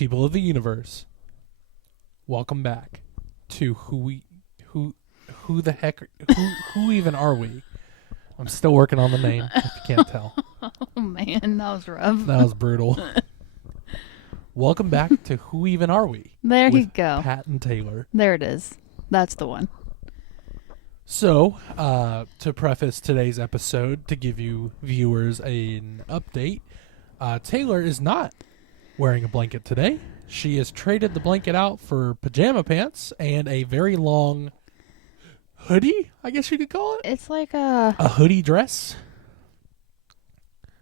People of the universe, welcome back to who the heck, who even are we? I'm still working on the name, if you can't tell. Oh, man, that was rough. That was brutal. Welcome back to Who Even Are We? There you with go. Pat and Taylor. There it is. That's the one. So, to preface today's episode, to give you viewers an update, Taylor is not wearing a blanket today. She has traded the blanket out for pajama pants and a very long hoodie, I guess you could call it. It's like A hoodie dress.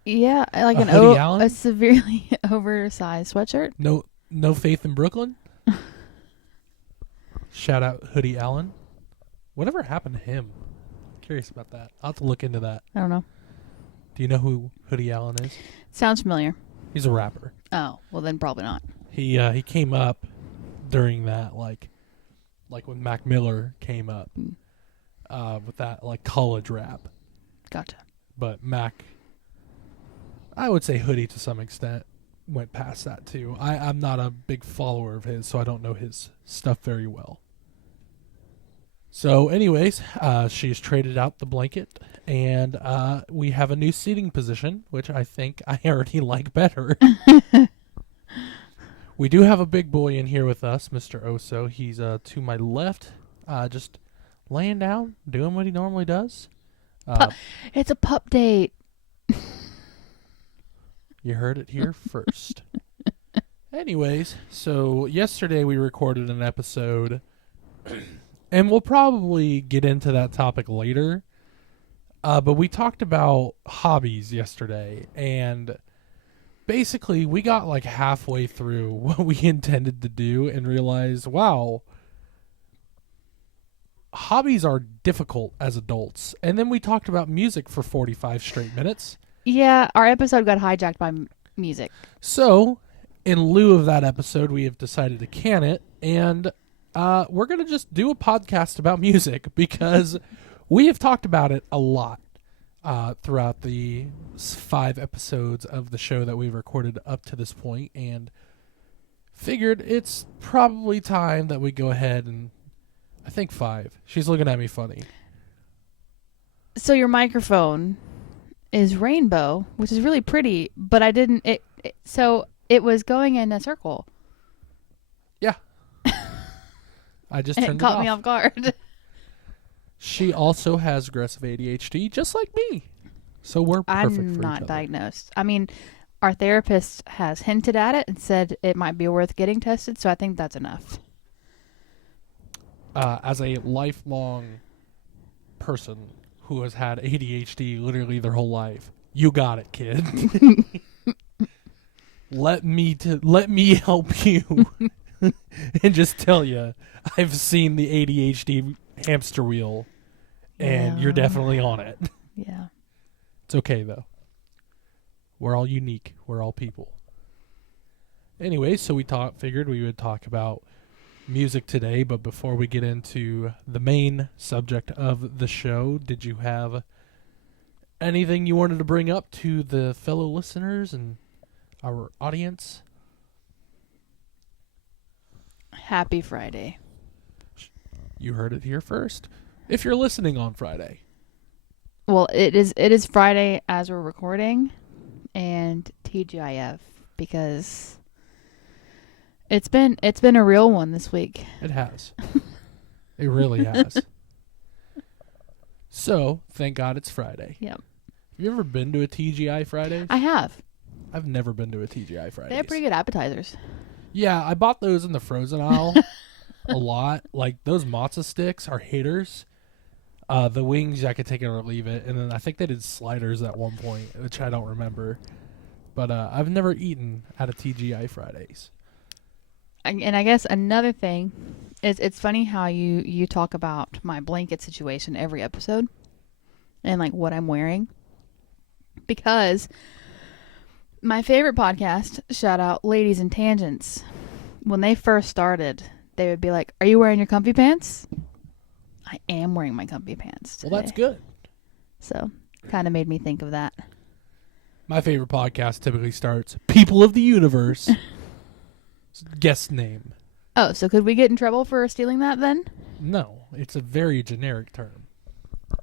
Yeah, like a a severely oversized sweatshirt. No faith in Brooklyn. Shout out Hoodie Allen. Whatever happened to him? Curious about that. I'll have to look into that. I don't know. Do you know who Hoodie Allen is? Sounds familiar. He's a rapper. Oh, well then probably not. He came up during that like when Mac Miller came up with that like college rap. Gotcha. But Mac, I would say Hoodie to some extent went past that too. I'm not a big follower of his, so I don't know his stuff very well. So anyways, she's traded out the blanket, and we have a new seating position, which I think I already like better. We do have a big boy in here with us, Mr. Oso. He's to my left, just laying down, doing what he normally does. It's a pup date. You heard it here first. Anyways, so yesterday we recorded an episode, and we'll probably get into that topic later. But we talked about hobbies yesterday, and basically we got like halfway through what we intended to do and realized, wow, hobbies are difficult as adults. And then we talked about music for 45 straight minutes. Yeah, our episode got hijacked by music. So, in lieu of that episode, we have decided to can it, and we're going to just do a podcast about music because we have talked about it a lot throughout the 5 episodes of the show that we've recorded up to this point, and figured it's probably time that we go ahead and, I think 5. She's looking at me funny. So your microphone is rainbow, which is really pretty, but I didn't so it was going in a circle. Yeah. I just and turned it caught off. me off guard. She also has aggressive ADHD, just like me. So we're perfect for I'm each not other. diagnosed. I mean, our therapist has hinted at it and said it might be worth getting tested, so I think that's enough. As a lifelong person who has had ADHD literally their whole life, you got it, kid. Let me help you and just tell you, I've seen the ADHD hamster wheel, and you're definitely on it. Yeah. It's okay, though. We're all unique. We're all people. Anyway, so we figured we would talk about music today, but before we get into the main subject of the show, did you have anything you wanted to bring up to the fellow listeners and our audience? Happy Friday. You heard it here first. If you're listening on Friday. Well, it is Friday as we're recording, and TGIF, because it's been a real one this week. It has. It really has. So, thank God it's Friday. Yep. Have you ever been to a TGI Fridays? I have. I've never been to a TGI Fridays. They have pretty good appetizers. Yeah, I bought those in the frozen aisle a lot. Like, those matzo sticks are hitters. The wings, I could take it or leave it. And then I think they did sliders at one point, which I don't remember. But I've never eaten at a TGI Fridays. And I guess another thing is it's funny how you talk about my blanket situation every episode and like what I'm wearing, because my favorite podcast, shout out Ladies and Tangents, when they first started, they would be like, "Are you wearing your comfy pants?" I am wearing my comfy pants today. Well, that's good. So kind of made me think of that. My favorite podcast typically starts, "People of the Universe." guest name. Oh, so could we get in trouble for stealing that then? No, it's a very generic term.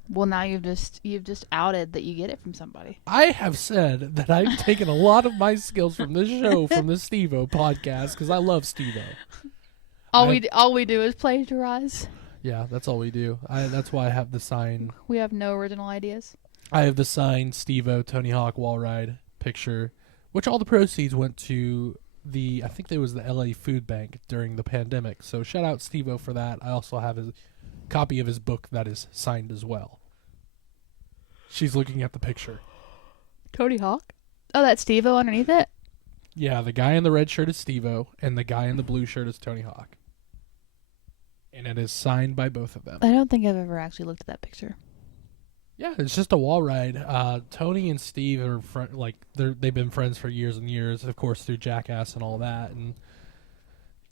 Well, now you've just outed that you get it from somebody. I have said that I've taken a lot of my skills from this show, from the Steve-O podcast, because I love Steve-O. All we do is plagiarize. Yeah, that's all we do. That's why I have the sign. We have no original ideas. I have the sign Steve-O Tony Hawk wall ride picture, which all the proceeds went to I think it was the LA Food Bank during the pandemic. So shout out Steve-O for that. I also have a copy of his book that is signed as well. She's looking at the picture. Tony Hawk? Oh, that's Steve-O underneath it? Yeah, the guy in the red shirt is Steve-O, and the guy in the blue shirt is Tony Hawk. And it is signed by both of them. I don't think I've ever actually looked at that picture. Yeah, it's just a wall ride. Tony and Steve are they've been friends for years and years, of course, through Jackass and all that. And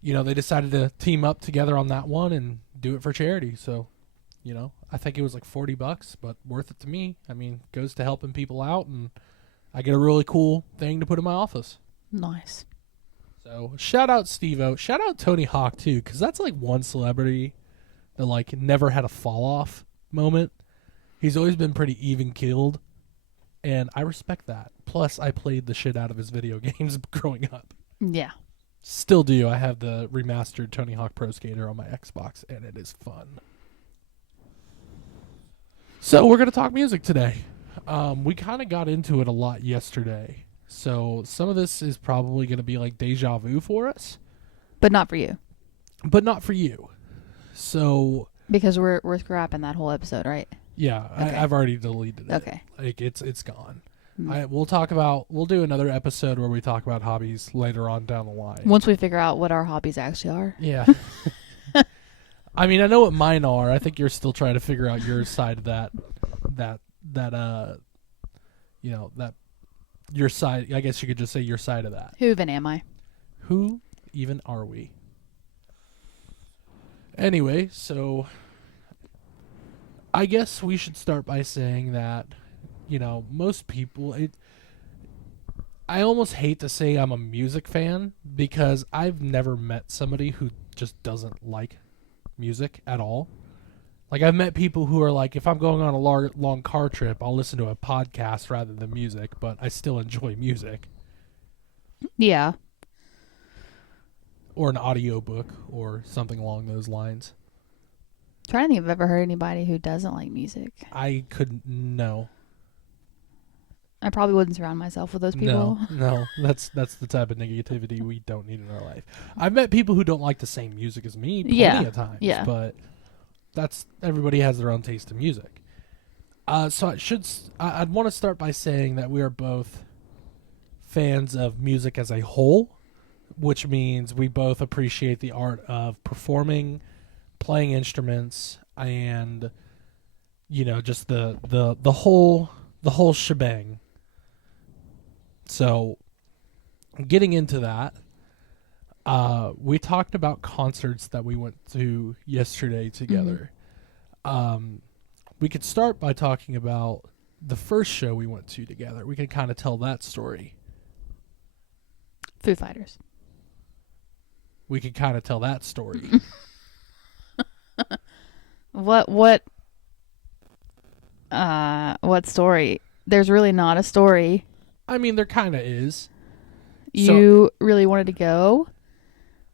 they decided to team up together on that one and do it for charity. So, I think it was like $40, but worth it to me. I mean, goes to helping people out, and I get a really cool thing to put in my office. Nice. So shout out Steve-O. Shout out Tony Hawk too, because that's like one celebrity that never had a fall off moment. He's always been pretty even keeled, and I respect that. Plus, I played the shit out of his video games growing up. Yeah. Still do. I have the remastered Tony Hawk Pro Skater on my Xbox, and it is fun. So we're going to talk music today. We kind of got into it a lot yesterday. So some of this is probably going to be like deja vu for us. But not for you. But not for you. So... Because we're scrapping that whole episode, right? Yeah, okay. I've already deleted it. Okay. It's gone. Mm. We'll do another episode where we talk about hobbies later on down the line. Once we figure out what our hobbies actually are. Yeah. I mean, I know what mine are. I think you're still trying to figure out your side of that your side, I guess you could just say your side of that. Who even am I? Who even are we? Anyway, so I guess we should start by saying that, most people, I almost hate to say I'm a music fan because I've never met somebody who just doesn't like music at all. Like, I've met people who are like, if I'm going on a long car trip, I'll listen to a podcast rather than music, but I still enjoy music. Yeah. Or an audiobook or something along those lines. I'm trying to think if I've ever heard anybody who doesn't like music. I couldn't, no. I probably wouldn't surround myself with those people. No, that's the type of negativity we don't need in our life. I've met people who don't like the same music as me plenty of times, but everybody has their own taste in music. So I'd want to start by saying that we are both fans of music as a whole, which means we both appreciate the art of performing, playing instruments, and just the whole shebang. So, getting into that, we talked about concerts that we went to yesterday together. Mm-hmm. We could start by talking about the first show we went to together. We could kind of tell that story. Foo Fighters. We could kind of tell that story. What story? There's really not a story. I mean, there kind of is. You really wanted to go.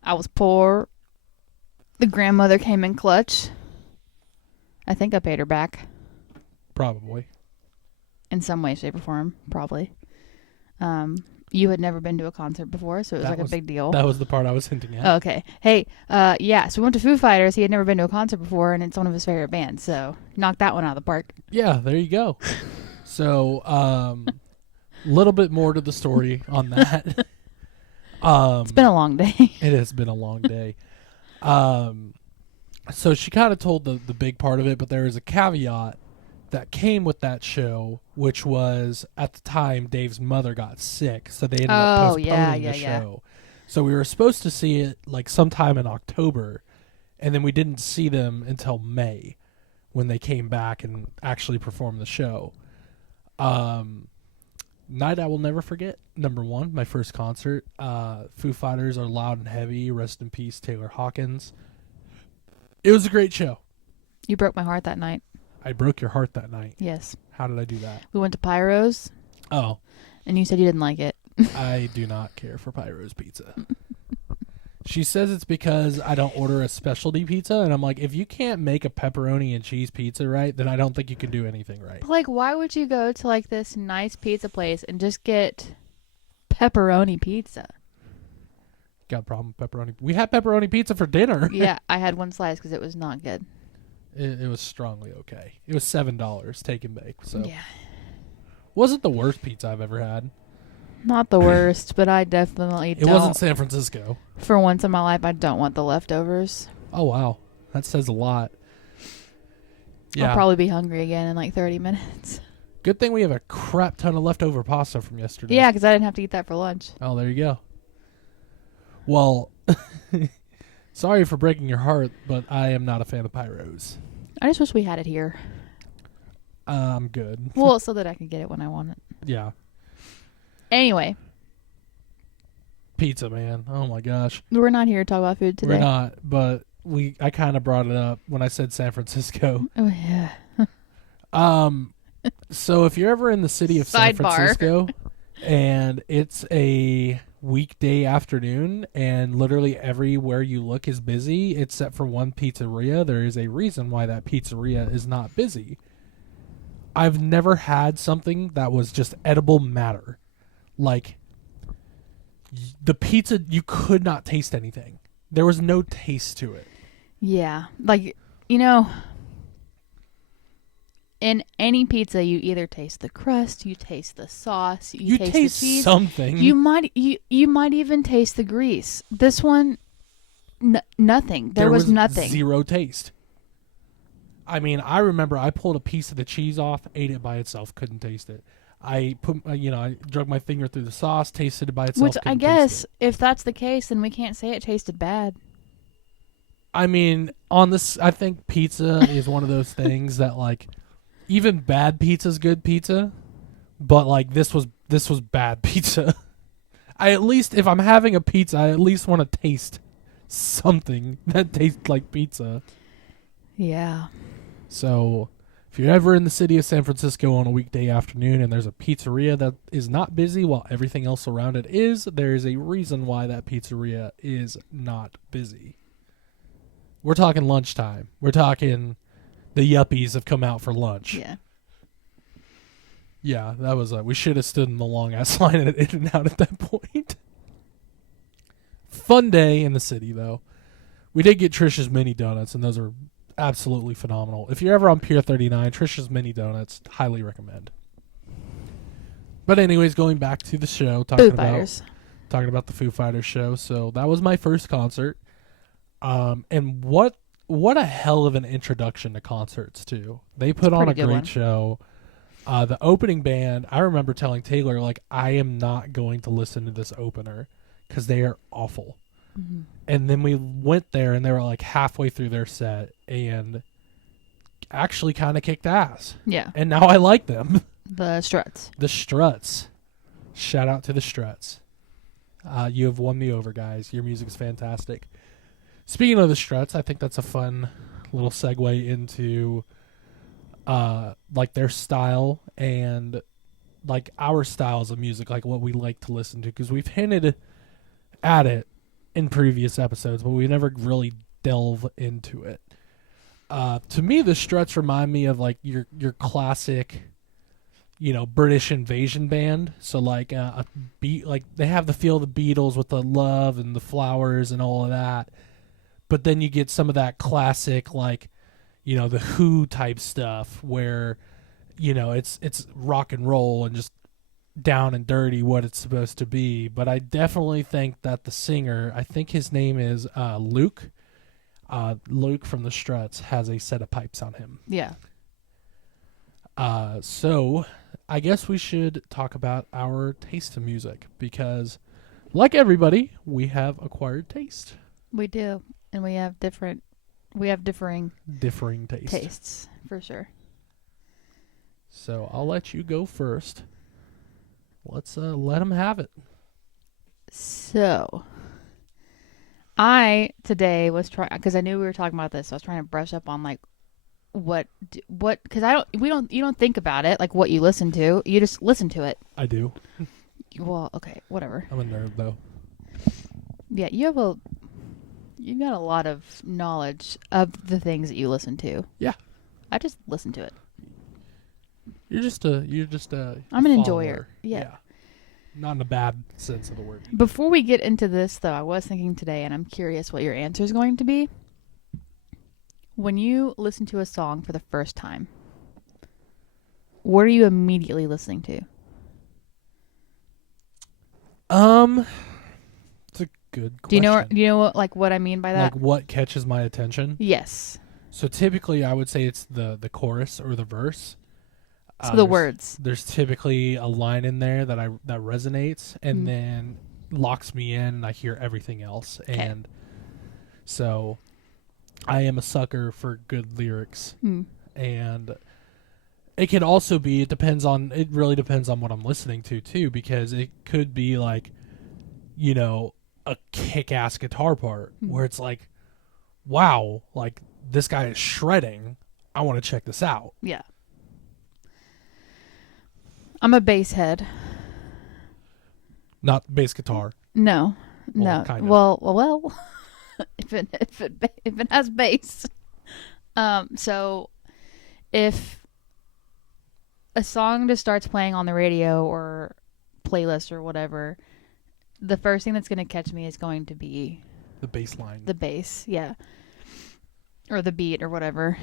I was poor. The grandmother came in clutch. I think I paid her back. Probably. In some way, shape, or form. Probably. You had never been to a concert before, so it was a big deal. That was the part I was hinting at. Oh, okay. Hey, so we went to Foo Fighters. He had never been to a concert before, and it's one of his favorite bands, so knocked that one out of the park. Yeah, there you go. So, little bit more to the story on that. It's been a long day. It has been a long day. So she kind of told the big part of it, but there is a caveat that came with that show, which was at the time Dave's mother got sick, so they ended up postponing the show. So we were supposed to see it like sometime in October, and then we didn't see them until May when they came back and actually performed the show. Night I will never forget. Number one, my first concert. Foo Fighters are loud and heavy. Rest in peace, Taylor Hawkins. It was a great show. You broke my heart that night. I broke your heart that night. Yes. How did I do that? We went to Pyro's. Oh. And you said you didn't like it. I do not care for Pyro's pizza. She says it's because I don't order a specialty pizza, and I'm like, if you can't make a pepperoni and cheese pizza right, then I don't think you can do anything right. But, like, why would you go to, like, this nice pizza place and just get pepperoni pizza? Got a problem with pepperoni? We had pepperoni pizza for dinner. Yeah, I had one slice because it was not good. It was strongly okay. It was $7 take and bake, so Yeah. wasn't the worst pizza I've ever had. Not the worst, but I definitely It don't. wasn't San Francisco. For once in my life, I don't want the leftovers. Oh, wow. That says a lot. Yeah. I'll probably be hungry again in like 30 minutes. Good thing we have a crap ton of leftover pasta from yesterday. Yeah, because I didn't have to eat that for lunch. Oh, there you go. Well, sorry for breaking your heart, but I am not a fan of Pyros. I just wish we had it here. I'm good. Well, so that I can get it when I want it. Yeah. Anyway, Pizza, man. Oh, my gosh. we're not here to talk about food today. We're not, but I kind of brought it up when I said San Francisco. Oh, yeah. So if you're ever in the city of San Sidebar. Francisco and it's a weekday afternoon and literally everywhere you look is busy except for one pizzeria, there is a reason why that pizzeria is not busy. I've never had something that was just edible matter. Like, the pizza, you could not taste anything. There was no taste to it. Yeah. Like, you know, in any pizza, you either taste the crust, you taste the sauce, you taste the cheese. Something. You might even taste the grease. This one, nothing. There was nothing. Zero taste. I mean, I remember I pulled a piece of the cheese off, ate it by itself, couldn't taste it. I put, I drug my finger through the sauce, tasted it by itself. Which I guess, if that's the case, then we can't say it tasted bad. I mean, on this, I think pizza is one of those things that, like, even bad pizza's good pizza, but like this was bad pizza. I at least, if I'm having a pizza, I at least want to taste something that tastes like pizza. Yeah. So, if you're ever in the city of San Francisco on a weekday afternoon and there's a pizzeria that is not busy while everything else around it is, there is a reason why that pizzeria is not busy. We're talking lunchtime. We're talking the yuppies have come out for lunch. Yeah. Yeah, that was we should have stood in the long ass line at In-N-Out at that point. Fun day in the city though. We did get Trish's mini donuts, and those are absolutely phenomenal. If you're ever on Pier 39, Trish's mini donuts, highly recommend. But anyways, going back to the show, talking about the Foo Fighters show. So that was my first concert. And what a hell of an introduction to concerts too. They put on a great show. The opening band, I remember telling Taylor, like, I am not going to listen to this opener because they are awful. Mm-hmm. And then we went there and they were like halfway through their set and actually kind of kicked ass. Yeah. And now I like them. The Struts. The Struts. Shout out to the Struts. You have won me over, guys. Your music is fantastic. Speaking of the Struts, I think that's a fun little segue into like their style and like our styles of music, like what we like to listen to, because we've hinted at it in previous episodes, but we never really delve into it. To me, the Struts remind me of like your classic, British invasion band. So like a beat, like they have the feel of the Beatles with the Love and the Flowers and all of that. But then you get some of that classic, like, the Who type stuff where, it's rock and roll and just down and dirty what it's supposed to be. But I definitely think that the singer, I think his name is Luke. Luke from the Struts has a set of pipes on him. Yeah. So I guess we should talk about our taste in music because, like everybody, we have acquired taste. We do. And we have differing tastes for sure. So I'll let you go first. Let's let them have it. So, I today was trying because I knew we were talking about this. So I was trying to brush up on like what because you don't think about it like what you listen to. You just listen to it. I do. Well, okay, whatever. I'm a nerd though. Yeah, you've got a lot of knowledge of the things that you listen to. Yeah. I just listen to it. You're just a I'm an follower. enjoyer. Yeah. Not in a bad sense of the word. Before we get into this, though, I was thinking today, and I'm curious what your answer is going to be. When you listen to a song for the first time, what are you immediately listening to? It's a good question. Do you know what I mean by that? Like what catches my attention? Yes. So typically I would say it's the chorus or the verse. So the words. There's typically a line in there that resonates and then locks me in and I hear everything else. Okay. And so I am a sucker for good lyrics. And it can also be it really depends on what I'm listening to too, because it could be like, you know, a kick-ass guitar part where it's like, wow, like this guy is shredding. I want to check this out. Yeah. I'm a bass head. Not bass guitar. No. Well, No. kind of. Well, if it has bass. So if a song just starts playing on the radio or playlist or whatever, the first thing that's going to catch me is going to be The bass line. the bass, yeah, or the beat or whatever.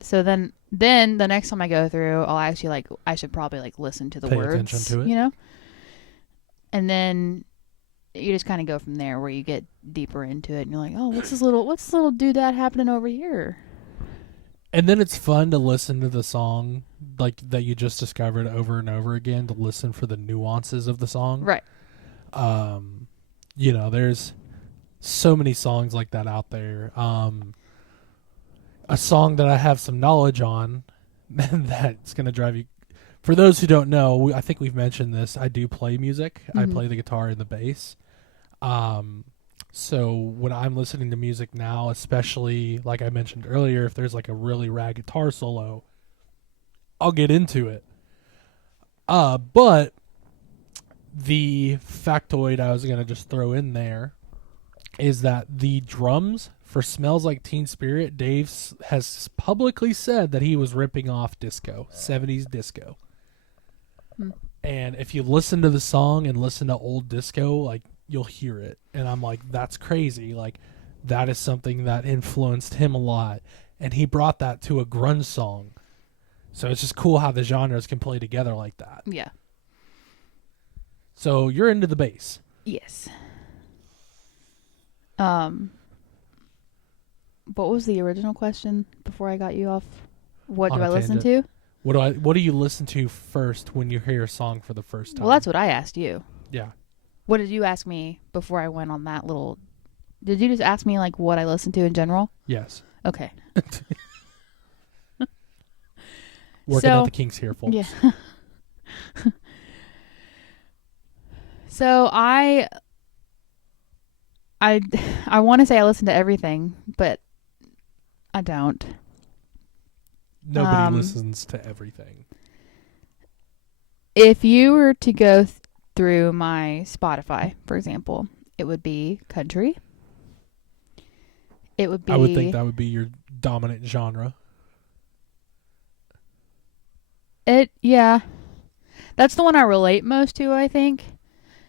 So then the next time I go through, I'll actually I should probably listen to the Pay words, attention to it. you know, and then you just kind of go from there where you get deeper into it and you're like, oh, what's this little doodad happening over here? And then it's fun to listen to the song like that you just discovered over and over again, to listen for the nuances of the song. Right. You know, there's so many songs like that out there. A song that I have some knowledge on that's going to drive you. For those who don't know, I think we've mentioned this. I do play music. I play the guitar and the bass. So when I'm listening to music now, especially like I mentioned earlier, if there's like a really rad guitar solo, I'll get into it. But the factoid I was going to just throw in there is that the drums for Smells Like Teen Spirit, Dave has publicly said that he was ripping off disco, 70s disco. And if you listen to the song and listen to old disco, like, you'll hear it. And I'm like, that's crazy. Like, that is something that influenced him a lot. And he brought that to a grunge song. So it's just cool how the genres can play together like that. Yeah. So you're into the bass. Yes. What was the original question before I got you off? What On do a I listen tangent. to? What do you listen to first when you hear a song for the first time? Well, that's what I asked you. Yeah. What did you ask me before I went on that little... Did you just ask me, like, what I listen to in general? Yes. Okay. Working out the kinks here, folks. Yeah. So I want to say I listen to everything, but I don't. Nobody listens to everything. If you were to go through my Spotify, for example, it would be country. It would be... I would think that would be your dominant genre. Yeah. That's the one I relate most to, I think.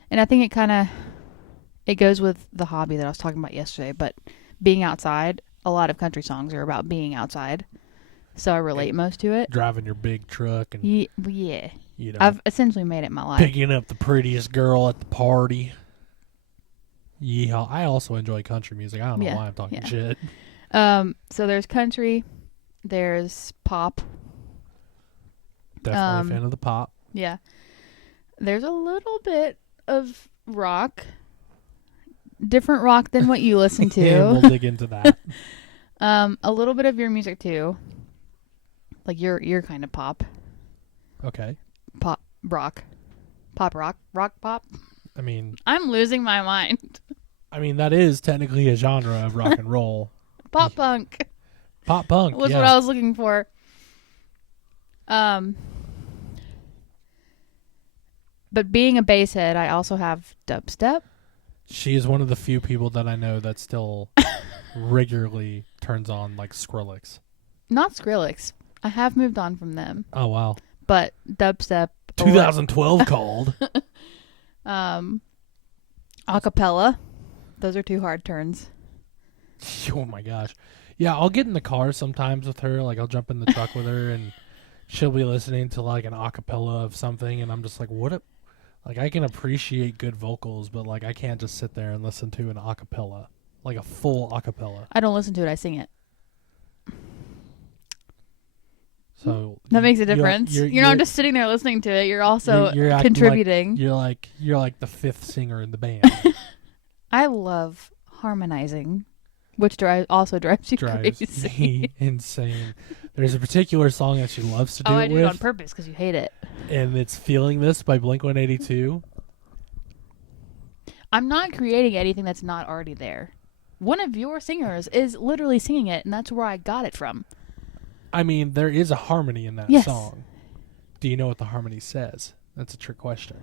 And I think it goes with the hobby that I was talking about yesterday, but being outside, a lot of country songs are about being outside. So I relate most to it. Driving your big truck and Yeah. you know, I've essentially made it my life. picking up the prettiest girl at the party. Yeehaw. I also enjoy country music. I don't know why I'm talking shit. So there's country, there's pop. Definitely a fan of the pop. Yeah. There's a little bit of rock. Different rock than what you listen to. And we'll dig into that. A little bit of your music too. Like your kind of pop. Okay. Pop rock. Pop rock pop. I mean, I'm losing my mind. that is technically a genre of rock and roll. Pop punk Pop punk was yeah. what I was looking for. But being a bass head, I also have dubstep. She is one of the few people that I know that still regularly turns on like Skrillex. Not Skrillex. I have moved on from them. Oh wow. But dubstep. 2012 called. Acapella. Those are two hard turns. Oh my gosh. Yeah, I'll get in the car sometimes with her. Like I'll jump in the truck with her and she'll be listening to like an acapella of something and I'm just like, like I can appreciate good vocals, but like I can't just sit there and listen to an acapella. Like a full acapella. I don't listen to it, I sing it. So that makes a difference. You're not just sitting there listening to it, you're also contributing. Like, you're like the fifth singer in the band. I love harmonizing, which also drives you crazy. Me insane. There's a particular song that she loves to do I do it on purpose because you hate it. And it's Feeling This by Blink-182. I'm not creating anything that's not already there. One of your singers is literally singing it, and that's where I got it from. I mean, there is a harmony in that yes. song. Do you know what the harmony says? That's a trick question.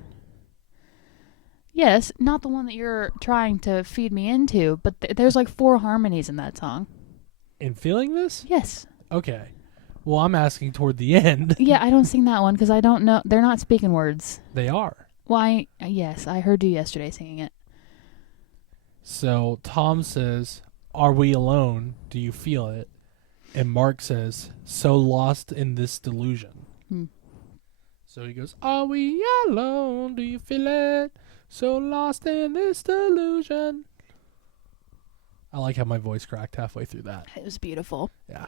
Yes, not the one that you're trying to feed me into, but there's like 4 harmonies in that song. In Feeling This? Yes. Okay. Well, I'm asking toward the end. Yeah, I don't sing that one because I don't know. They're not speaking words. They are. Why? Yes, I heard you yesterday singing it. So Tom says, "Are we alone? Do you feel it?" And Mark says, "So lost in this delusion." So he goes, "Are we alone? Do you feel it? So lost in this delusion." I like how my voice cracked halfway through that. It was beautiful. Yeah.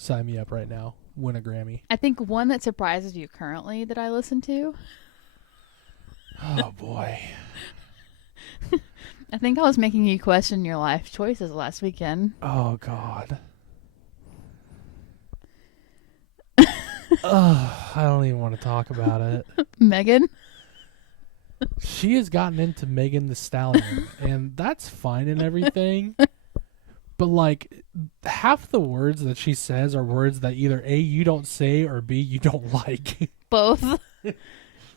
Sign me up right now. Win a Grammy. I think one that surprises you currently that I listen to. Oh, boy. I think I was making you question your life choices last weekend. Oh, God. I don't even want to talk about it. Megan? She has gotten into Megan Thee Stallion, and that's fine and everything. But, like, half the words that she says are words that either A, you don't say, or B, you don't like. Both.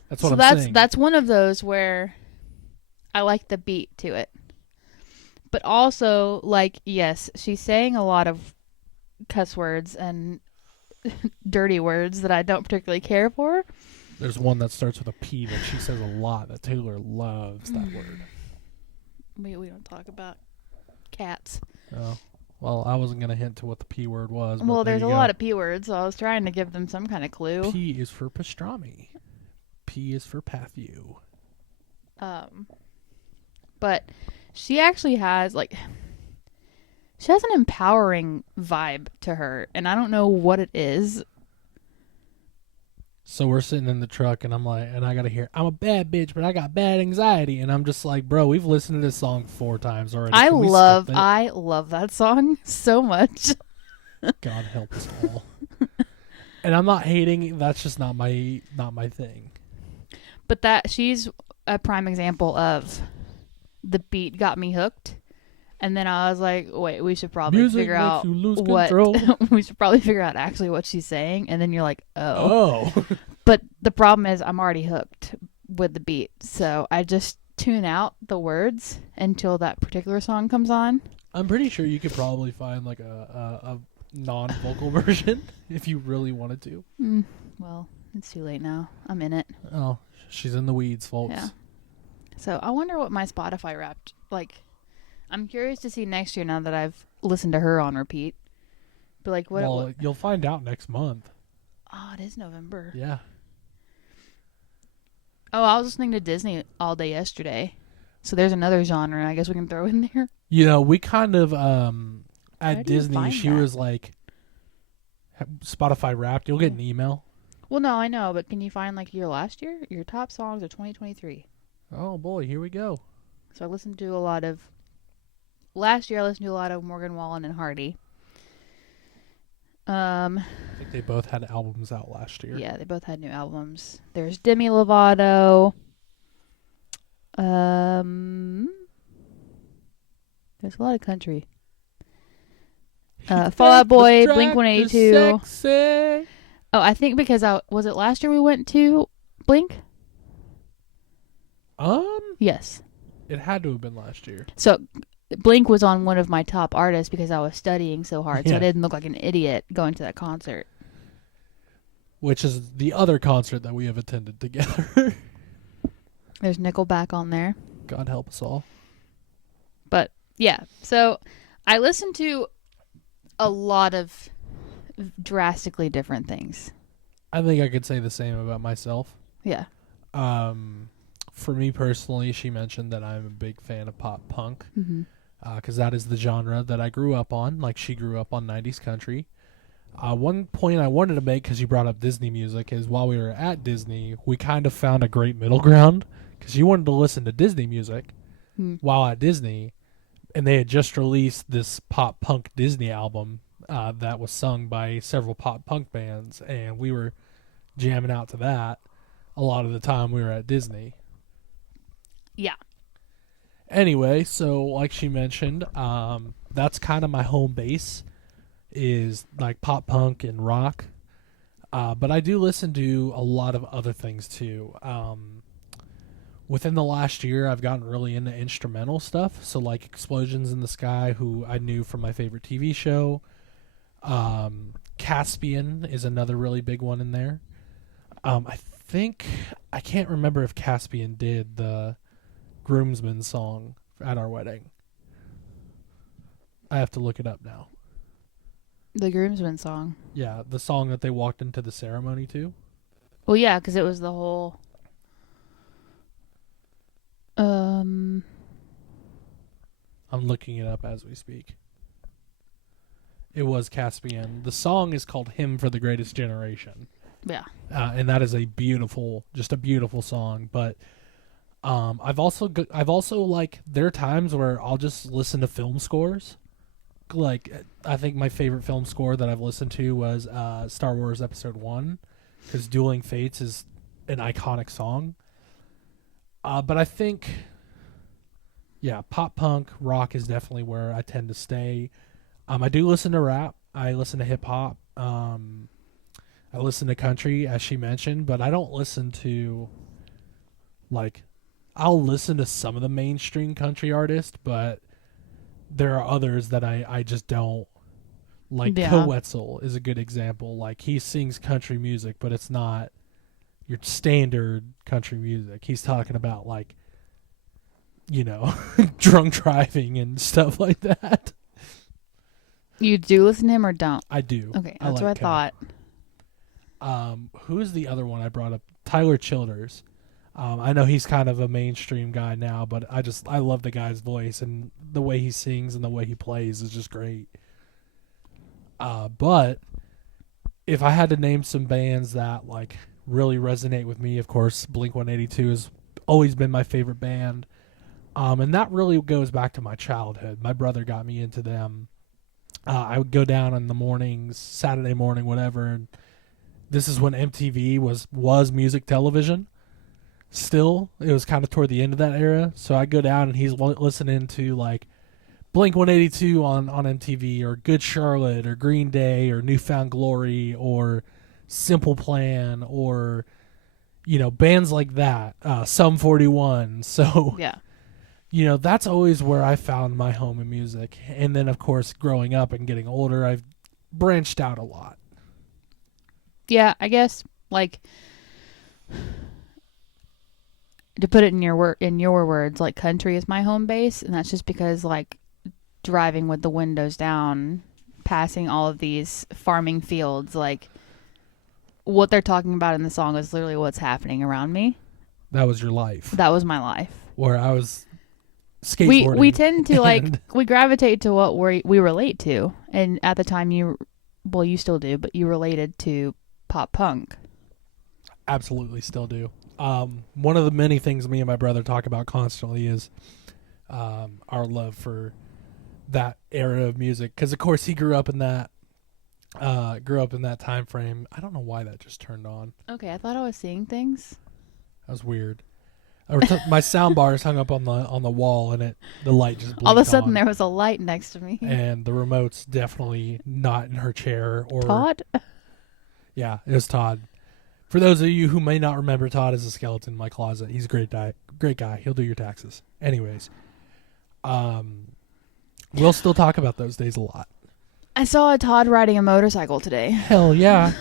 That's what I'm saying. That's one of those where I like the beat to it. But also, like, yes, she's saying a lot of cuss words and dirty words that I don't particularly care for. There's one that starts with a P that she says a lot that Taylor loves that word. We don't talk about cats. Oh. Well, I wasn't going to hint to what the P word was. Well, there's a lot of P words, so I was trying to give them some kind of clue. P is for pastrami. P is for pathu. But she actually has, like, she has an empowering vibe to her, and I don't know what it is. So we're sitting in the truck, and I'm like, and I got to hear, "I'm a bad bitch, but I got bad anxiety." And I'm just like, bro, we've listened to this song 4 times already. I love that song so much. God help us all. And I'm not hating. That's just not my thing. But that she's a prime example of the beat got me hooked. And then I was like, wait, we should probably figure out what we should probably figure out actually what she's saying. And then you're like, oh. But the problem is I'm already hooked with the beat. So I just tune out the words until that particular song comes on. I'm pretty sure you could probably find like a non-vocal version if you really wanted to. Well, it's too late now. I'm in it. Oh, she's in the weeds, folks. Yeah. So I wonder what my Spotify Wrapped, like, I'm curious to see next year now that I've listened to her on repeat. But like, what? You'll find out next month. Oh, it is November. Yeah. Oh, I was listening to Disney all day yesterday. So there's another genre I guess we can throw in there. You know, we kind of, at Disney, she was like, Spotify Wrapped. You'll get an email. Well, no, I know, but can you find like your last year? Your top songs of 2023. Oh, boy, here we go. So I listened to a lot of... Last year I listened to a lot of Morgan Wallen and Hardy. I think they both had albums out last year. Yeah, they both had new albums. There's Demi Lovato. There's a lot of country. Fall Out Boy, Blink 182. Sexy. Oh, I think because was it last year we went to Blink? Yes. It had to have been last year. So Blink was on one of my top artists because I was studying so hard, so Yeah. I didn't look like an idiot going to that concert. Which is the other concert that we have attended together. There's Nickelback on there. God help us all. But yeah, so I listened to a lot of drastically different things. I think I could say the same about myself. Yeah. For me personally, she mentioned that I'm a big fan of pop punk. Mm-hmm. Because that is the genre that I grew up on. Like she grew up on 90s country. One point I wanted to make, because you brought up Disney music, is while we were at Disney, we kind of found a great middle ground. Because you wanted to listen to Disney music while at Disney, and they had just released this pop punk Disney album that was sung by several pop punk bands, and we were jamming out to that a lot of the time we were at Disney. Yeah. Anyway, so like she mentioned, that's kind of my home base, is like pop punk and rock. But I do listen to a lot of other things too. Within the last year, I've gotten really into instrumental stuff. So like Explosions in the Sky, who I knew from my favorite TV show. Caspian is another really big one in there. I can't remember if Caspian did the groomsmen song at our wedding. I have to look it up now. The groomsmen song. Yeah, the song that they walked into the ceremony to. Well, yeah, because it was the whole. I'm looking it up as we speak. It was Caspian. The song is called "Hymn for the Greatest Generation." Yeah. And that is a beautiful song. But I've also like, there are times where I'll just listen to film scores. Like, I think my favorite film score that I've listened to was Star Wars Episode 1, because Dueling Fates is an iconic song. But I think, yeah, pop punk, rock is definitely where I tend to stay. I do listen to rap. I listen to hip hop. I listen to country, as she mentioned, but I don't listen to, like, I'll listen to some of the mainstream country artists, but there are others that I just don't. Like, Yeah. Coetzel is a good example. Like, he sings country music, but it's not your standard country music. He's talking about, like, drunk driving and stuff like that. You do listen to him or don't? I do. Okay, that's what I thought. Who's the other one I brought up? Tyler Childers. I know he's kind of a mainstream guy now, but I love the guy's voice, and the way he sings and the way he plays is just great. But if I had to name some bands that like really resonate with me, of course, Blink 182 has always been my favorite band. And that really goes back to my childhood. My brother got me into them. I would go down in the mornings, Saturday morning, whatever, and this is when MTV was music television. Still, it was kind of toward the end of that era. So I go down and he's listening to like Blink 182 on MTV, or Good Charlotte, or Green Day, or Newfound Glory, or Simple Plan, or bands like that. Sum 41. So Yeah. that's always where I found my home in music. And then of course, growing up and getting older, I've branched out a lot. Yeah, I guess, like, to put it in your words, like, country is my home base, and that's just because, like, driving with the windows down, passing all of these farming fields, like, what they're talking about in the song is literally what's happening around me. That was your life. That was my life. Where I was skateboarding. We tend to, like, we gravitate to what we relate to, and at the time you still do, but you related to pop punk. Absolutely still do. One of the many things me and my brother talk about constantly is our love for that era of music, because of course he grew up in that. Grew up in that time frame. I don't know why that just turned on. Okay, I thought I was seeing things. That was weird. My sound bar is hung up on the wall, and the light just blinked All of a sudden, on. there was a light next to me. And the remote's definitely not in her chair. Or Todd? Yeah, it was Todd. For those of you who may not remember, Todd is a skeleton in my closet. He's a great guy. He'll do your taxes. Anyways, we'll still talk about those days a lot. I saw a Todd riding a motorcycle today. Hell yeah.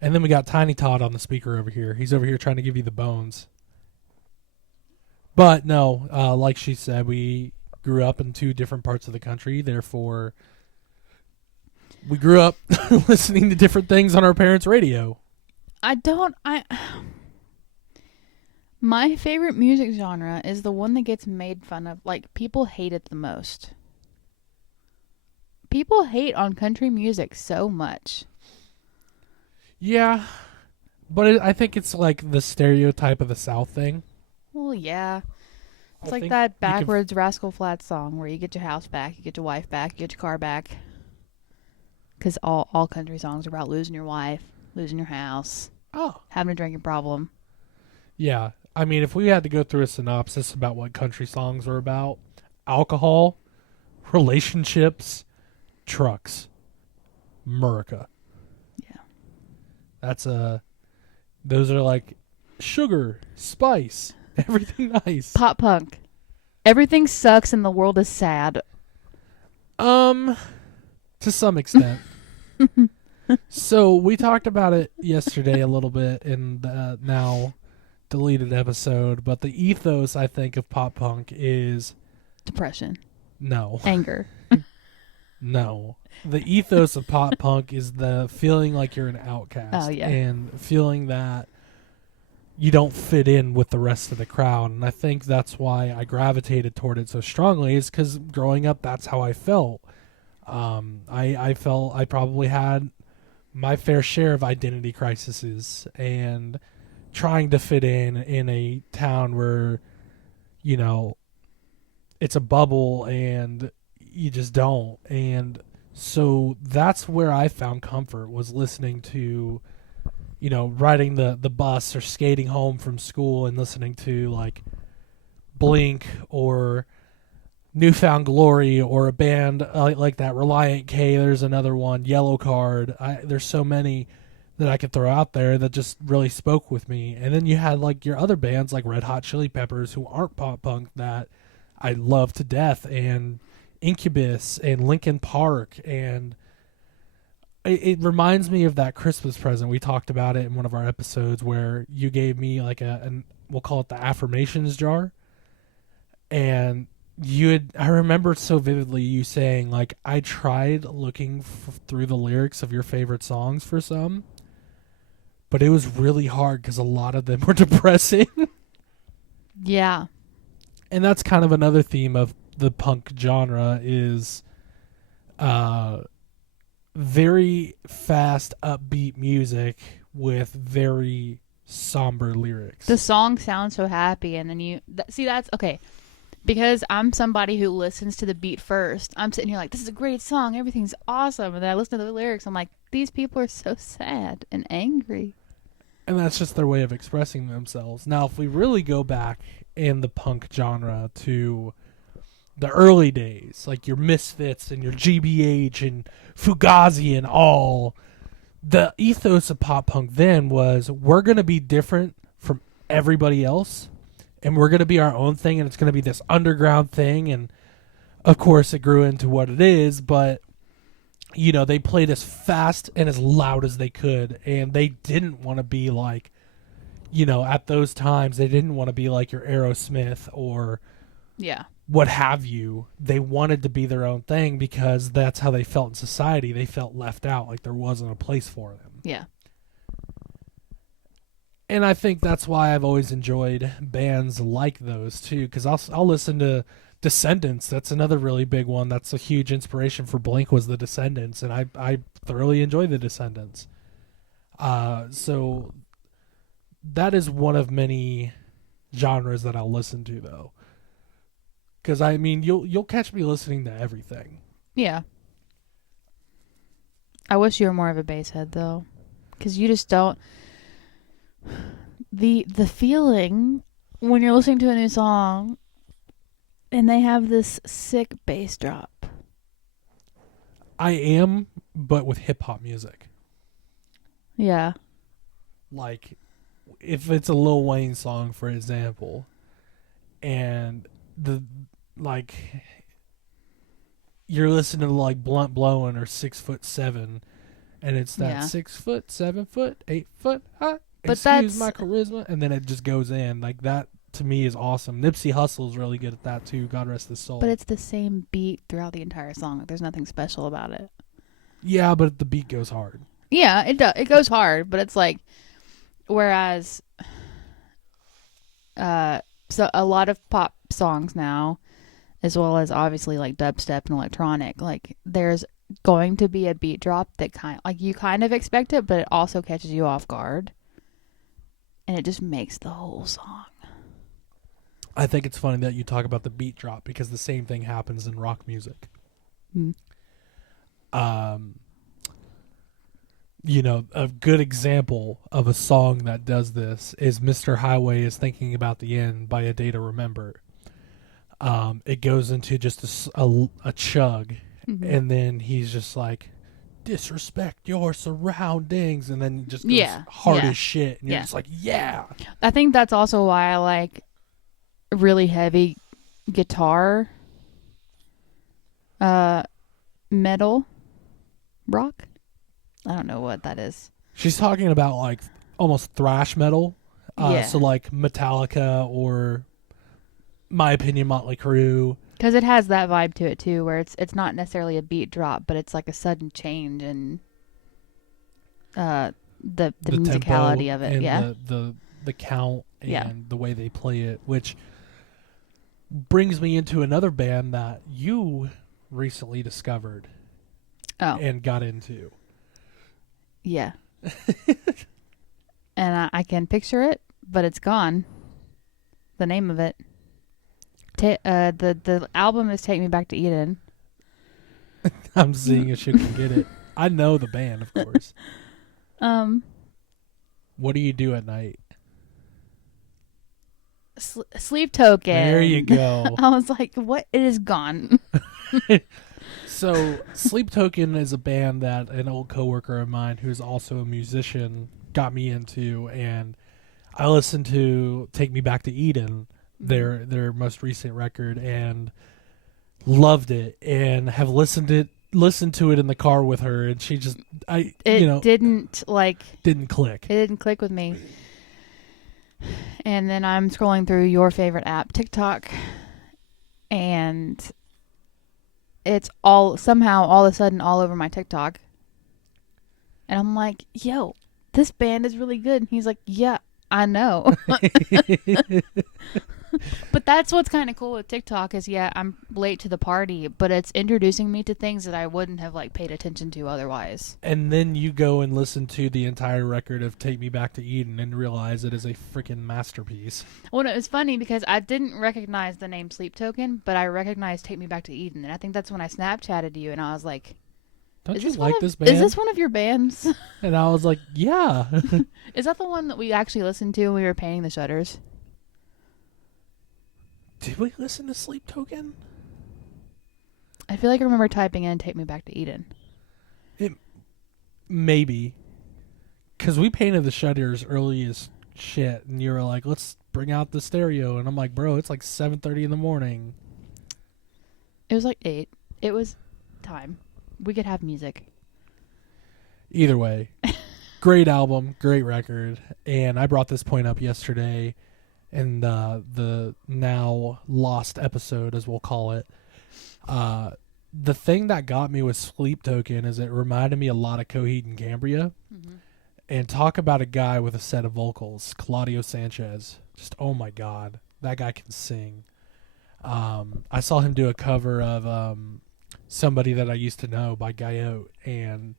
And then we got Tiny Todd on the speaker over here. He's over here trying to give you the bones. But no, like she said, we grew up in two different parts of the country. Therefore, we grew up listening to different things on our parents' radio. My favorite music genre is the one that gets made fun of. Like, people hate it the most. People hate on country music so much. Yeah, but I think it's like the stereotype of the South thing. Well, yeah. It's I like think that backwards Rascal Flatts song where you get your house back, you get your wife back, you get your car back. Because all country songs are about losing your wife, losing your house, having a drinking problem. Yeah. I mean, if we had to go through a synopsis about what country songs are about, alcohol, relationships, trucks, America. Yeah. Those are like sugar, spice, everything nice. Pop punk. Everything sucks and the world is sad. To some extent. So we talked about it yesterday a little bit in the now deleted episode, but the ethos, I think, of pop punk is Depression. no. Anger. No. The ethos of pop punk is the feeling like you're an outcast. Oh, yeah. And feeling that you don't fit in with the rest of the crowd. And I think that's why I gravitated toward it so strongly, is because growing up, that's how I felt. I felt I probably had my fair share of identity crises and trying to fit in a town where, you know, it's a bubble and you just don't. And so that's where I found comfort, was listening to, you know, riding the bus or skating home from school and listening to like Blink or Newfound Glory or a band like that, Reliant K. There's another one, Yellow Card. There's so many that I could throw out there that just really spoke with me. And then you had like your other bands like Red Hot Chili Peppers, who aren't pop punk, that I love to death, and Incubus and Linkin Park. And it reminds me of that Christmas present. We talked about it in one of our episodes where you gave me like we'll call it the affirmations jar. And I remember so vividly you saying, like, I tried looking through the lyrics of your favorite songs for some, but it was really hard because a lot of them were depressing. Yeah. And that's kind of another theme of the punk genre, is very fast, upbeat music with very somber lyrics. The song sounds so happy, and then that's okay. Because I'm somebody who listens to the beat first. I'm sitting here like, this is a great song, everything's awesome. And then I listen to the lyrics, I'm like, these people are so sad and angry. And that's just their way of expressing themselves. Now, if we really go back in the punk genre to the early days, like your Misfits and your GBH and Fugazi and all, the ethos of pop punk then was, we're going to be different from everybody else, and we're going to be our own thing, and it's going to be this underground thing. And of course it grew into what it is, but you know, they played as fast and as loud as they could, and they didn't want to be like, you know, at those times they didn't want to be like your Aerosmith or what have you. They wanted to be their own thing because that's how they felt in society. They felt left out, like there wasn't a place for them. Yeah. And I think that's why I've always enjoyed bands like those too, because I'll listen to Descendants. That's another really big one. That's a huge inspiration for Blink, was the Descendants, and I thoroughly enjoy the Descendants. So that is one of many genres that I'll listen to, though, because I mean you'll catch me listening to everything. Yeah. I wish you were more of a bass head though, because you just don't. The feeling when you're listening to a new song and they have this sick bass drop. I am, but with hip hop music. Yeah. Like, if it's a Lil Wayne song, for example, and like you're listening to like Blunt Blowin' or 6'7", and it's that Yeah. 6 foot, 7 foot, 8 foot high. But Excuse that's- my charisma, and then it just goes in like that. To me, is awesome. Nipsey Hussle's really good at that too. God rest his soul. But it's the same beat throughout the entire song. Like, there's nothing special about it. Yeah, but the beat goes hard. Yeah, it does. It goes hard, but it's like, whereas, so a lot of pop songs now, as well as obviously like dubstep and electronic, like there's going to be a beat drop that you kind of expect it, but it also catches you off guard, and it just makes the whole song. I think it's funny that you talk about the beat drop because the same thing happens in rock music. Mm. You know, a good example of a song that does this is Mr. Highway is Thinking About the End by A Day to Remember. It goes into just a chug, and then he's just like, disrespect your surroundings, and then just goes hard as shit, and you're just like, yeah. I think that's also why I like really heavy guitar, metal, rock. I don't know what that is. She's talking about like almost thrash metal. Yeah. So like Metallica or, my opinion, Motley Crue. Because it has that vibe to it too, where it's not necessarily a beat drop, but it's like a sudden change in the musicality tempo of it. and Yeah. the count and Yeah. the way they play it, which brings me into another band that you recently discovered and got into. Yeah. And I can picture it, but it's gone. The name of it. The album is Take Me Back to Eden. I'm seeing if you can get it. I know the band, of course. What do you do at night? Sleep Token. There you go. I was like, what? It is gone. So, Sleep Token is a band that an old coworker of mine, who's also a musician, got me into, and I listened to "Take Me Back to Eden," their most recent record, and loved it, and have listened to it in the car with her, and she just didn't click. It didn't click with me. And then I'm scrolling through your favorite app, TikTok, and it's somehow all of a sudden all over my TikTok. And I'm like, yo, this band is really good. And he's like, yeah, I know. But that's what's kind of cool with TikTok is, I'm late to the party, but it's introducing me to things that I wouldn't have paid attention to otherwise. And then you go and listen to the entire record of Take Me Back to Eden and realize it is a freaking masterpiece. Well, it was funny because I didn't recognize the name Sleep Token, but I recognized Take Me Back to Eden. And I think that's when I Snapchatted you, and I was like, Don't you like this band? Is this one of your bands? And I was like, yeah. Is that the one that we actually listened to when we were painting the shutters? Did we listen to Sleep Token? I feel like I remember typing in Take Me Back to Eden. Maybe. Because we painted the shutters early as shit, and you were like, let's bring out the stereo. And I'm like, bro, it's like 7:30 in the morning. It was like 8. It was time. We could have music. Either way, great album, great record. And I brought this point up yesterday in the now lost episode, as we'll call it. The thing that got me with Sleep Token is it reminded me a lot of Coheed and Cambria. Mm-hmm. And talk about a guy with a set of vocals, Claudio Sanchez. Just, oh my God, that guy can sing. I saw him do a cover of Somebody That I Used to Know by Gaiote, and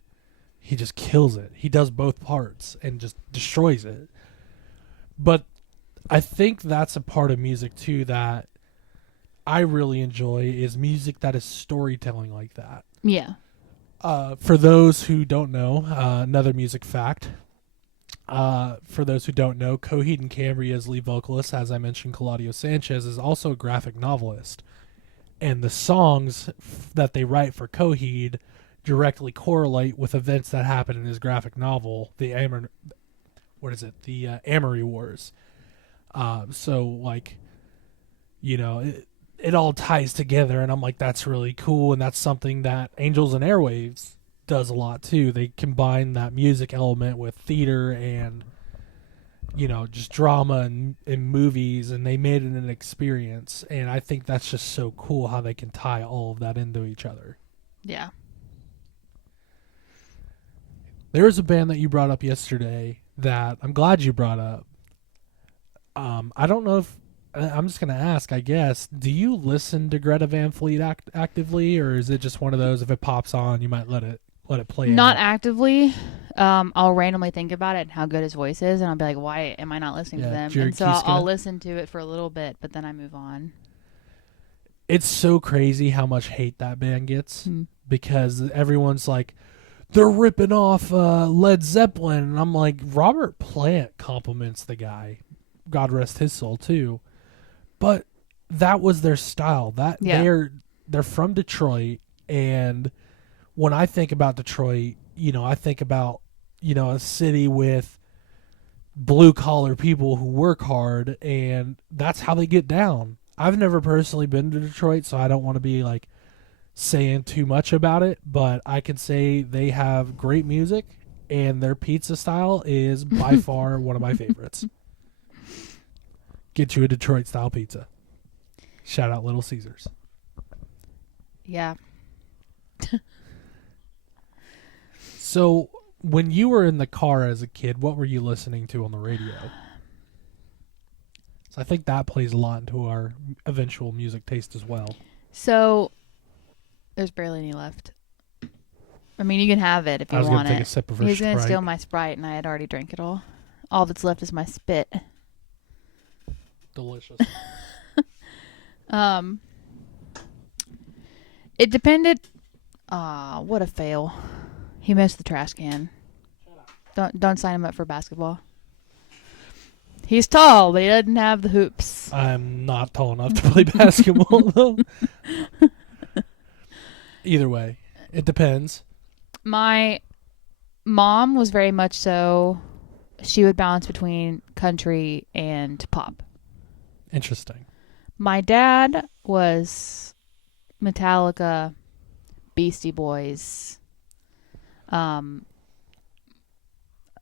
he just kills it. He does both parts and just destroys it. But I think that's a part of music too that I really enjoy, is music that is storytelling like that. Yeah. For those who don't know, another music fact. For those who don't know, Coheed and Cambria's lead vocalist, as I mentioned, Claudio Sanchez, is also a graphic novelist. And the songs that they write for Coheed directly correlate with events that happen in his graphic novel, the Amory Wars. So like, it all ties together, and I'm like, that's really cool, and that's something that Angels and Airwaves does a lot too. They combine that music element with theater and just drama and movies, and they made it an experience. And I think that's just so cool how they can tie all of that into each other. Yeah. There was a band that you brought up yesterday that I'm glad you brought up. I don't know if I'm just gonna ask. I guess, do you listen to Greta Van Fleet actively, or is it just one of those, if it pops on, you might let it play? Not out? actively. I'll randomly think about it and how good his voice is, and I'll be like, why am I not listening to them? Jared And so Kiska. I'll listen to it for a little bit, but then I move on. It's so crazy how much hate that band gets because everyone's like, they're ripping off Led Zeppelin, and I'm like, Robert Plant compliments the guy, God rest his soul too, but that was their style. They're from Detroit, and when I think about Detroit, I think about a city with blue collar people who work hard, and that's how they get down. I've never personally been to Detroit, so I don't want to be like saying too much about it, but I can say they have great music, and their pizza style is by far one of my favorites. Get you a Detroit style pizza. Shout out Little Caesars. Yeah. So when you were in the car as a kid, what were you listening to on the radio? So I think that plays a lot into our eventual music taste as well. So there's barely any left. I mean, you can have it if you want it. I was going to take a sip of her He's going to Sprite. steal my Sprite, and I had already drank it all. All that's left is my spit. Delicious. It depended. What a fail. He missed the trash can. Don't sign him up for basketball. He's tall, but he doesn't have the hoops. I'm not tall enough to play basketball, though. Either way, it depends. My mom was very much so. She would bounce between country and pop. Interesting. My dad was Metallica, Beastie Boys, I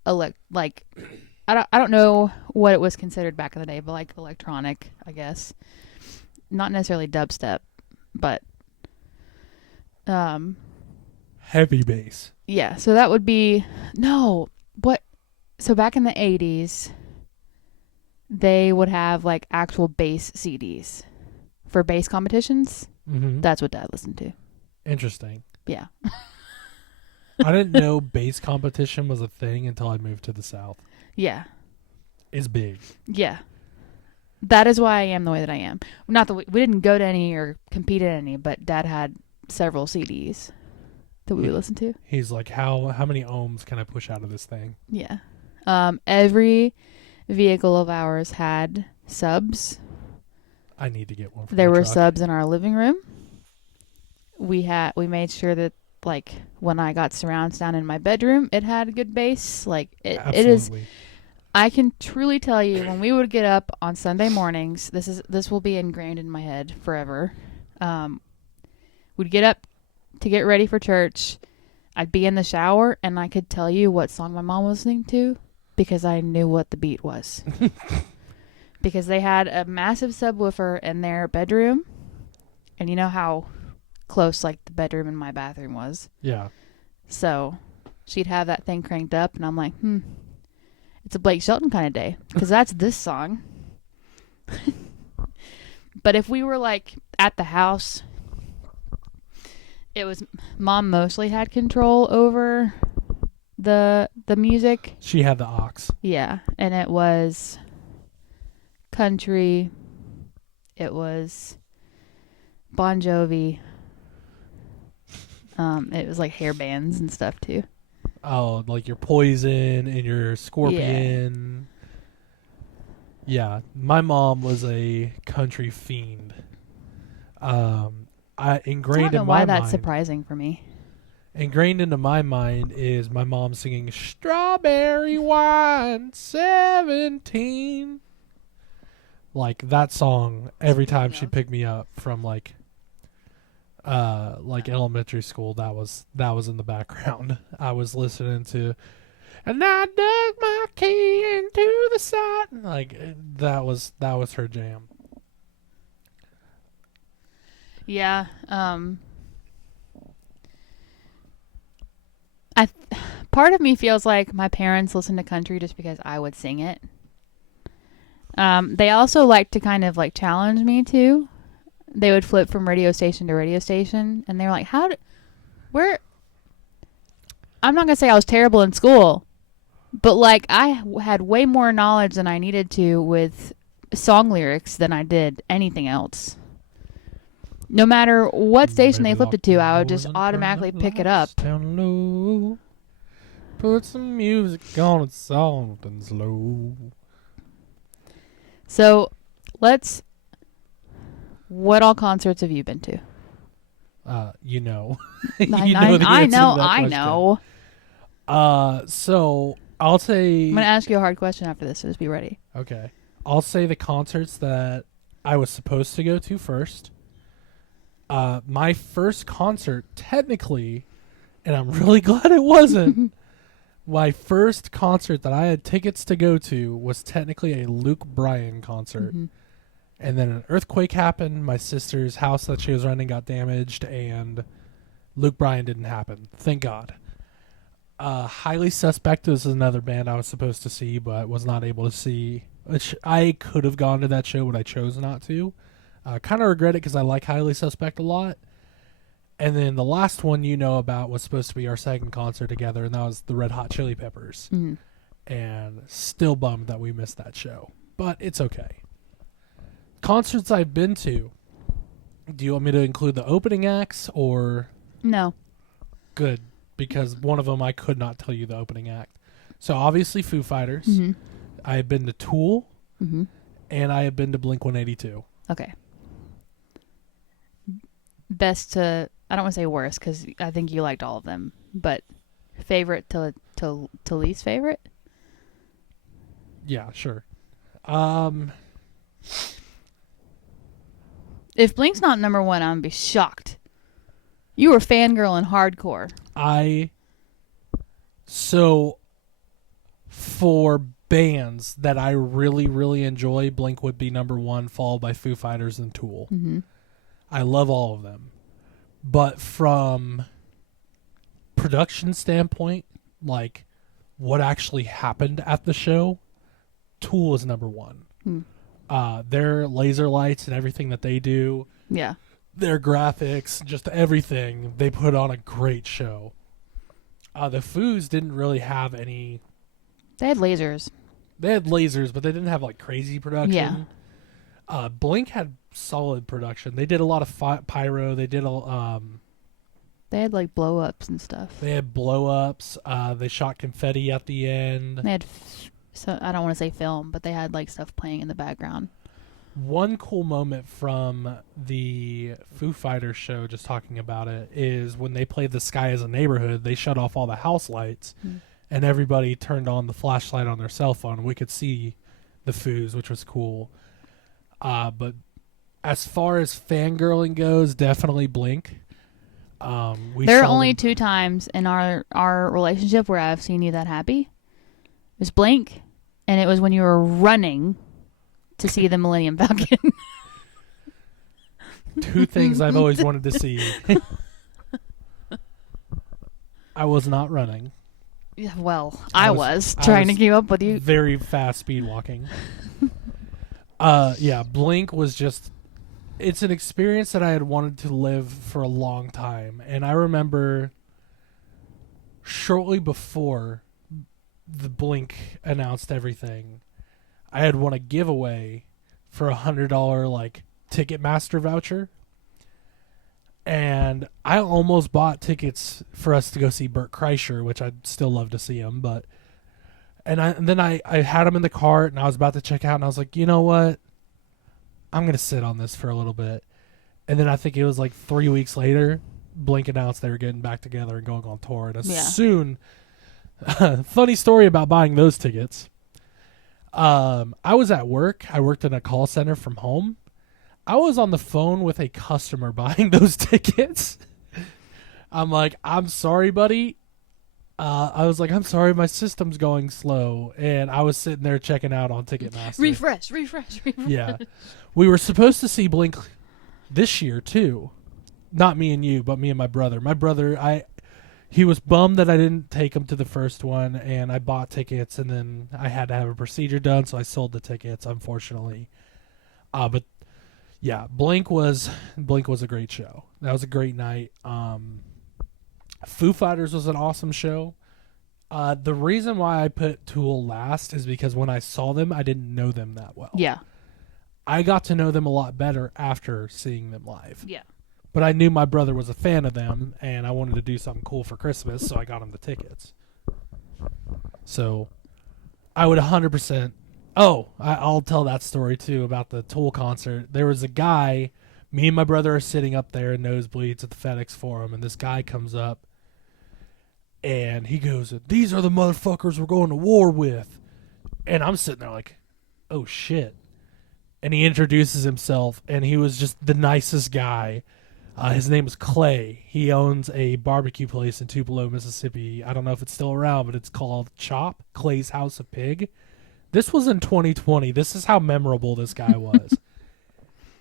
don't know what it was considered back in the day, but like electronic, I guess. Not necessarily dubstep, but heavy bass. Yeah, so that would be so back in the 80s they would have like actual bass CDs for bass competitions. Mm-hmm. That's what Dad listened to. Interesting. Yeah. I didn't know bass competition was a thing until I moved to the South. Yeah. It's big. Yeah. That is why I am the way that I am. Not that we didn't go to any or compete at any, but Dad had several CDs that we would listen to. He's like, how many ohms can I push out of this thing? Yeah. Every vehicle of ours had subs. I need to get one for There my were truck. subs in our living room. We made sure that like when I got surround sound in my bedroom, it had a good bass. Like it is. I can truly tell you, when we would get up on Sunday mornings, this will be ingrained in my head forever. We'd get up to get ready for church. I'd be in the shower, and I could tell you what song my mom was listening to because I knew what the beat was. Because they had a massive subwoofer in their bedroom, and you know how close like the bedroom and my bathroom was. Yeah. So she'd have that thing cranked up, and I'm like, it's a Blake Shelton kind of day because that's this song. But if we were like at the house, it was Mom mostly had control over the music. She had the aux. Yeah, and it was country. It was Bon Jovi. It was like hair bands and stuff too. Oh, like your Poison and your Scorpion. Yeah, my mom was a country fiend. I I ingrained don't know in why my that's mind. surprising for me. Ingrained into my mind is my mom singing "Strawberry Wine 17." Like that song every time Speaking she of. picked me up from like elementary school. That was in the background. I was listening to, and I dug my key into the side. Like that was her jam. Yeah. I part of me feels like my parents listened to country just because I would sing it. They also like to kind of like challenge me too. They would flip from radio station to radio station, and they were like, where?" I'm not gonna say I was terrible in school, but like had way more knowledge than I needed to with song lyrics than I did anything else. No matter what station they Baby, flipped lock it to, the I would doors just and turn automatically the pick it up. lights down low. Put some music on, it's something slow. So, what all concerts have you been to? You know. I know the answer to that question. know. So I'll say. I'm gonna ask you a hard question after this, so just be ready. Okay. I'll say the concerts that I was supposed to go to first. My first concert, technically, and I'm really glad it wasn't. My first concert that I had tickets to go to was technically a Luke Bryan concert. Mm-hmm. And then an earthquake happened. My sister's house that she was renting got damaged, and Luke Bryan didn't happen. Thank God. Highly Suspect is another band I was supposed to see, but was not able to see. Which I could have gone to that show, but I chose not to. Kind of regret it because I like Highly Suspect a lot. And then the last one you know about was supposed to be our second concert together, and that was the Red Hot Chili Peppers. Mm-hmm. And still bummed that we missed that show. But it's okay. Concerts I've been to. Do you want me to include the opening acts or... No. Good, because one of them I could not tell you the opening act. So obviously Foo Fighters. Mm-hmm. I have been to Tool. Mm-hmm. And I have been to Blink-182. Okay. Best to... I don't want to say worst, because I think you liked all of them. But favorite to least favorite? Yeah, sure. If Blink's not number one, I'm going to be shocked. You were fangirling hardcore. So, for bands that I really, really enjoy, Blink would be number one, followed by Foo Fighters and Tool. Mm-hmm. I love all of them. But from production standpoint, like what actually happened at the show, Tool is number one. Their laser lights and everything that they do, Yeah. their graphics, just everything, they put on a great show. The Foos didn't really have any... They had lasers. They had lasers, but they didn't have like crazy production. Yeah. Blink had solid production. They did a lot of pyro. They did They had like blow ups and stuff. They had blow ups. They shot confetti at the end. They had, so I don't want to say film, but they had like stuff playing in the background. One cool moment from the Foo Fighters show, just talking about it, is when they played The Sky as a Neighborhood, they shut off all the house lights, and everybody turned on the flashlight on their cell phone. We could see the Foos, which was cool. But as far as fangirling goes, definitely Blink. There are only 2 times in our relationship where I've seen you that happy. It was Blink, and it was when you were running to see the Millennium Falcon. 2 things I've always wanted to see. I was not running. Yeah, well, I was trying to was keep up with you. Very fast speed walking. Yeah, Blink was just... It's an experience that I had wanted to live for a long time. And I remember shortly before the Blink announced everything, I had won a giveaway for $100 like Ticketmaster voucher. And I almost bought tickets for us to go see Bert Kreischer, which I'd still love to see him. But and then I had him in the cart, and I was about to check out, and I was like, you know what? I'm gonna sit on this for a little bit. And then I think it was like 3 weeks later, Blink announced they were getting back together and going on tour. And soon, funny story about buying those tickets. I was at work. I worked in a call center from home. I was on the phone with a customer buying those tickets. I'm like, I'm sorry, buddy. I was like, I'm sorry, my system's going slow. And I was sitting there checking out on Ticketmaster. Refresh. Yeah. We were supposed to see Blink this year, too. Not me and you, but me and my brother. My brother, he was bummed that I didn't take him to the first one, and I bought tickets, and then I had to have a procedure done, so I sold the tickets, unfortunately. But yeah, Blink was a great show. That was a great night. Foo Fighters was an awesome show. The reason why I put Tool last is because when I saw them, I didn't know them that well. Yeah. I got to know them a lot better after seeing them live. Yeah. But I knew my brother was a fan of them, and I wanted to do something cool for Christmas, so I got him the tickets. So I would 100%. Oh, I'll tell that story, too, about the Tool concert. There was a guy, me and my brother are sitting up there in nosebleeds at the FedEx Forum, and this guy comes up, and he goes, "These are the motherfuckers we're going to war with." And I'm sitting there like, oh, shit. And he introduces himself, and he was just the nicest guy. His name is Clay. He owns a barbecue place in Tupelo, Mississippi. I don't know if it's still around, but it's called Chop, Clay's House of Pig. This was in 2020. This is how memorable this guy was.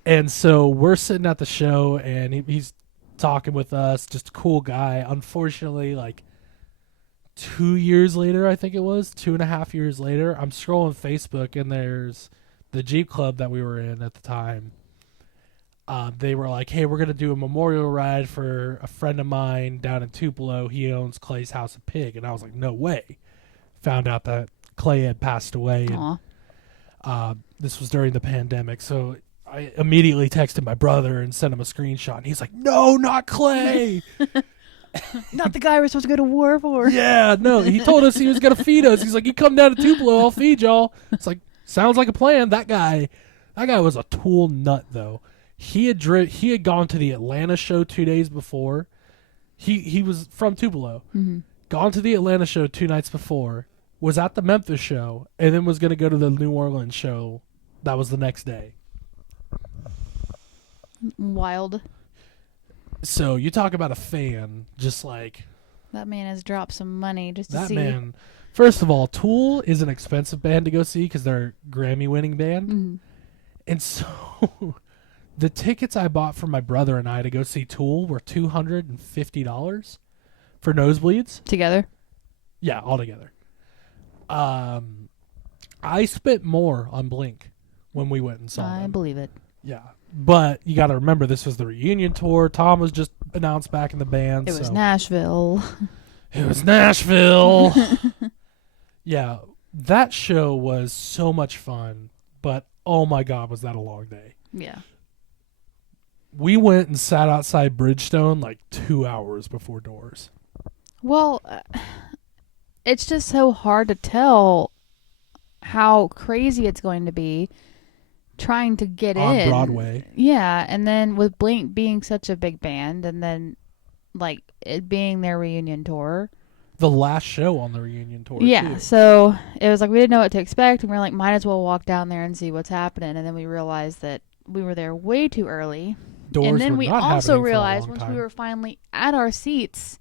And so we're sitting at the show, and he's talking with us, just a cool guy. Unfortunately, like 2 years later, I think it was, 2.5 years later, I'm scrolling Facebook, and there's the Jeep Club that we were in at the time. They were like, hey, we're going to do a memorial ride for a friend of mine down in Tupelo. He owns Clay's House of Pig. And I was like, no way. Found out that Clay had passed away. And, this was during the pandemic. So I immediately texted my brother and sent him a screenshot. And he's like, no, not Clay. Not the guy we're supposed to go to war for. Yeah, no. He told us he was going to feed us. He's like, you come down to Tupelo, I'll feed y'all. It's like, sounds like a plan. That guy was a Tool nut, though. He had gone to the Atlanta show 2 days before. He was from Tupelo. Mm-hmm. Gone to the Atlanta show 2 nights before. Was at the Memphis show, and then was going to go to the New Orleans show. That was the next day. Wild. So you talk about a fan, just like that man has dropped some money just to that see. man. First of all, Tool is an expensive band to go see because they're a Grammy-winning band, and so. The tickets I bought for my brother and I to go see Tool were $250 for nosebleeds. Together? Yeah, all together. I spent more on Blink when we went and saw them. I believe it. Yeah. But you got to remember, this was the reunion tour. Tom was just announced back in the band. It was Nashville. It was Nashville. Yeah. That show was so much fun. But, oh my God, was that a long day. Yeah. We went and sat outside Bridgestone like 2 hours before doors. Well, it's just so hard to tell how crazy it's going to be trying to get in. On Broadway. Yeah, and then with Blink being such a big band, and then like it being their reunion tour. The last show on the reunion tour, yeah, too. So it was like we didn't know what to expect, and we were like, might as well walk down there and see what's happening. And then we realized that we were there way too early. Doors and then were we not also happening for a realized long once time. we were finally at our seats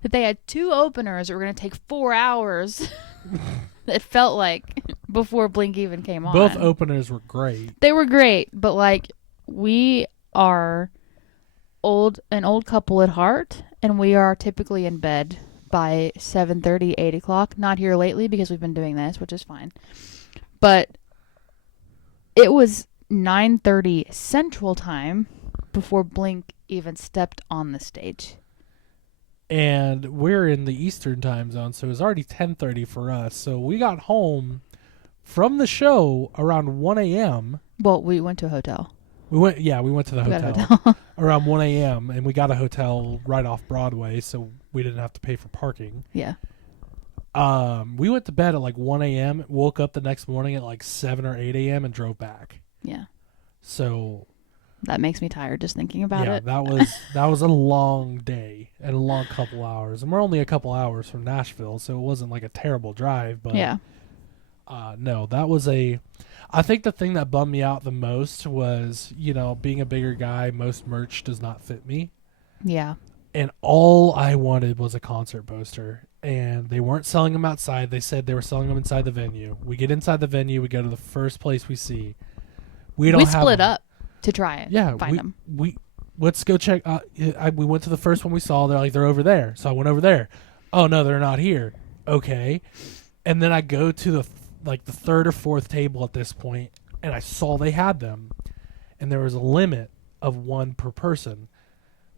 that they had 2 openers that were going to take 4 hours. It felt like before Blink even came on. Both openers were great. They were great, but like we are an old couple at heart, and we are typically in bed by 7:30, 8 o'clock. Not here lately because we've been doing this, which is fine. But it was 9:30 Central Time before Blink even stepped on the stage. And we're in the Eastern time zone, so it was already 10:30 for us. So we got home from the show around 1 a.m. Well, we went to a hotel. We went to the We got a hotel. around 1 a.m. and we got a hotel right off Broadway, so we didn't have to pay for parking. Yeah. We went to bed at like 1 a.m., woke up the next morning at like 7 or 8 a.m. and drove back. Yeah. So that makes me tired just thinking about it. that was a long day and a long couple hours. And we're only a couple hours from Nashville, so it wasn't like a terrible drive, but yeah. No, that was I think the thing that bummed me out the most was, being a bigger guy, most merch does not fit me. Yeah. And all I wanted was a concert poster. And they weren't selling them outside. They said they were selling them inside the venue. We get inside the venue. We go to the first place we see. We split up to try it. Yeah. Find them. Let's go check. We went to the first one we saw. They're like, they're over there. So I went over there. Oh, no, they're not here. Okay. And then I go to the third or fourth table at this point, and I saw they had them. And there was a limit of one per person.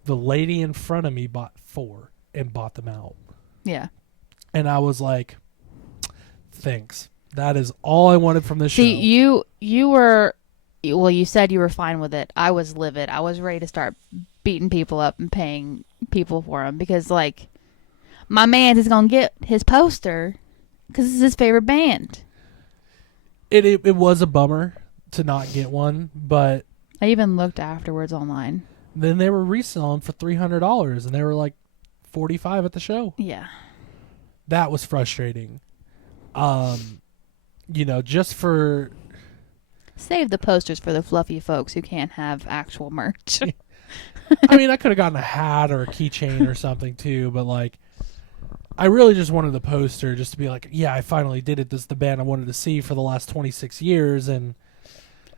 The lady in front of me bought 4 and bought them out. Yeah. And I was like, thanks. That is all I wanted from this show. See, you said you were fine with it. I was livid. I was ready to start beating people up and paying people for them because, like, my man is going to get his poster because it's his favorite band. It was a bummer to not get one, but I even looked afterwards online. Then they were reselling for $300, and they were like $45 at the show. Yeah. That was frustrating. Just for... Save the posters for the fluffy folks who can't have actual merch. I mean, I could have gotten a hat or a keychain or something too, but like, I really just wanted the poster just to be like, yeah, I finally did it. This is the band I wanted to see for the last 26 years. And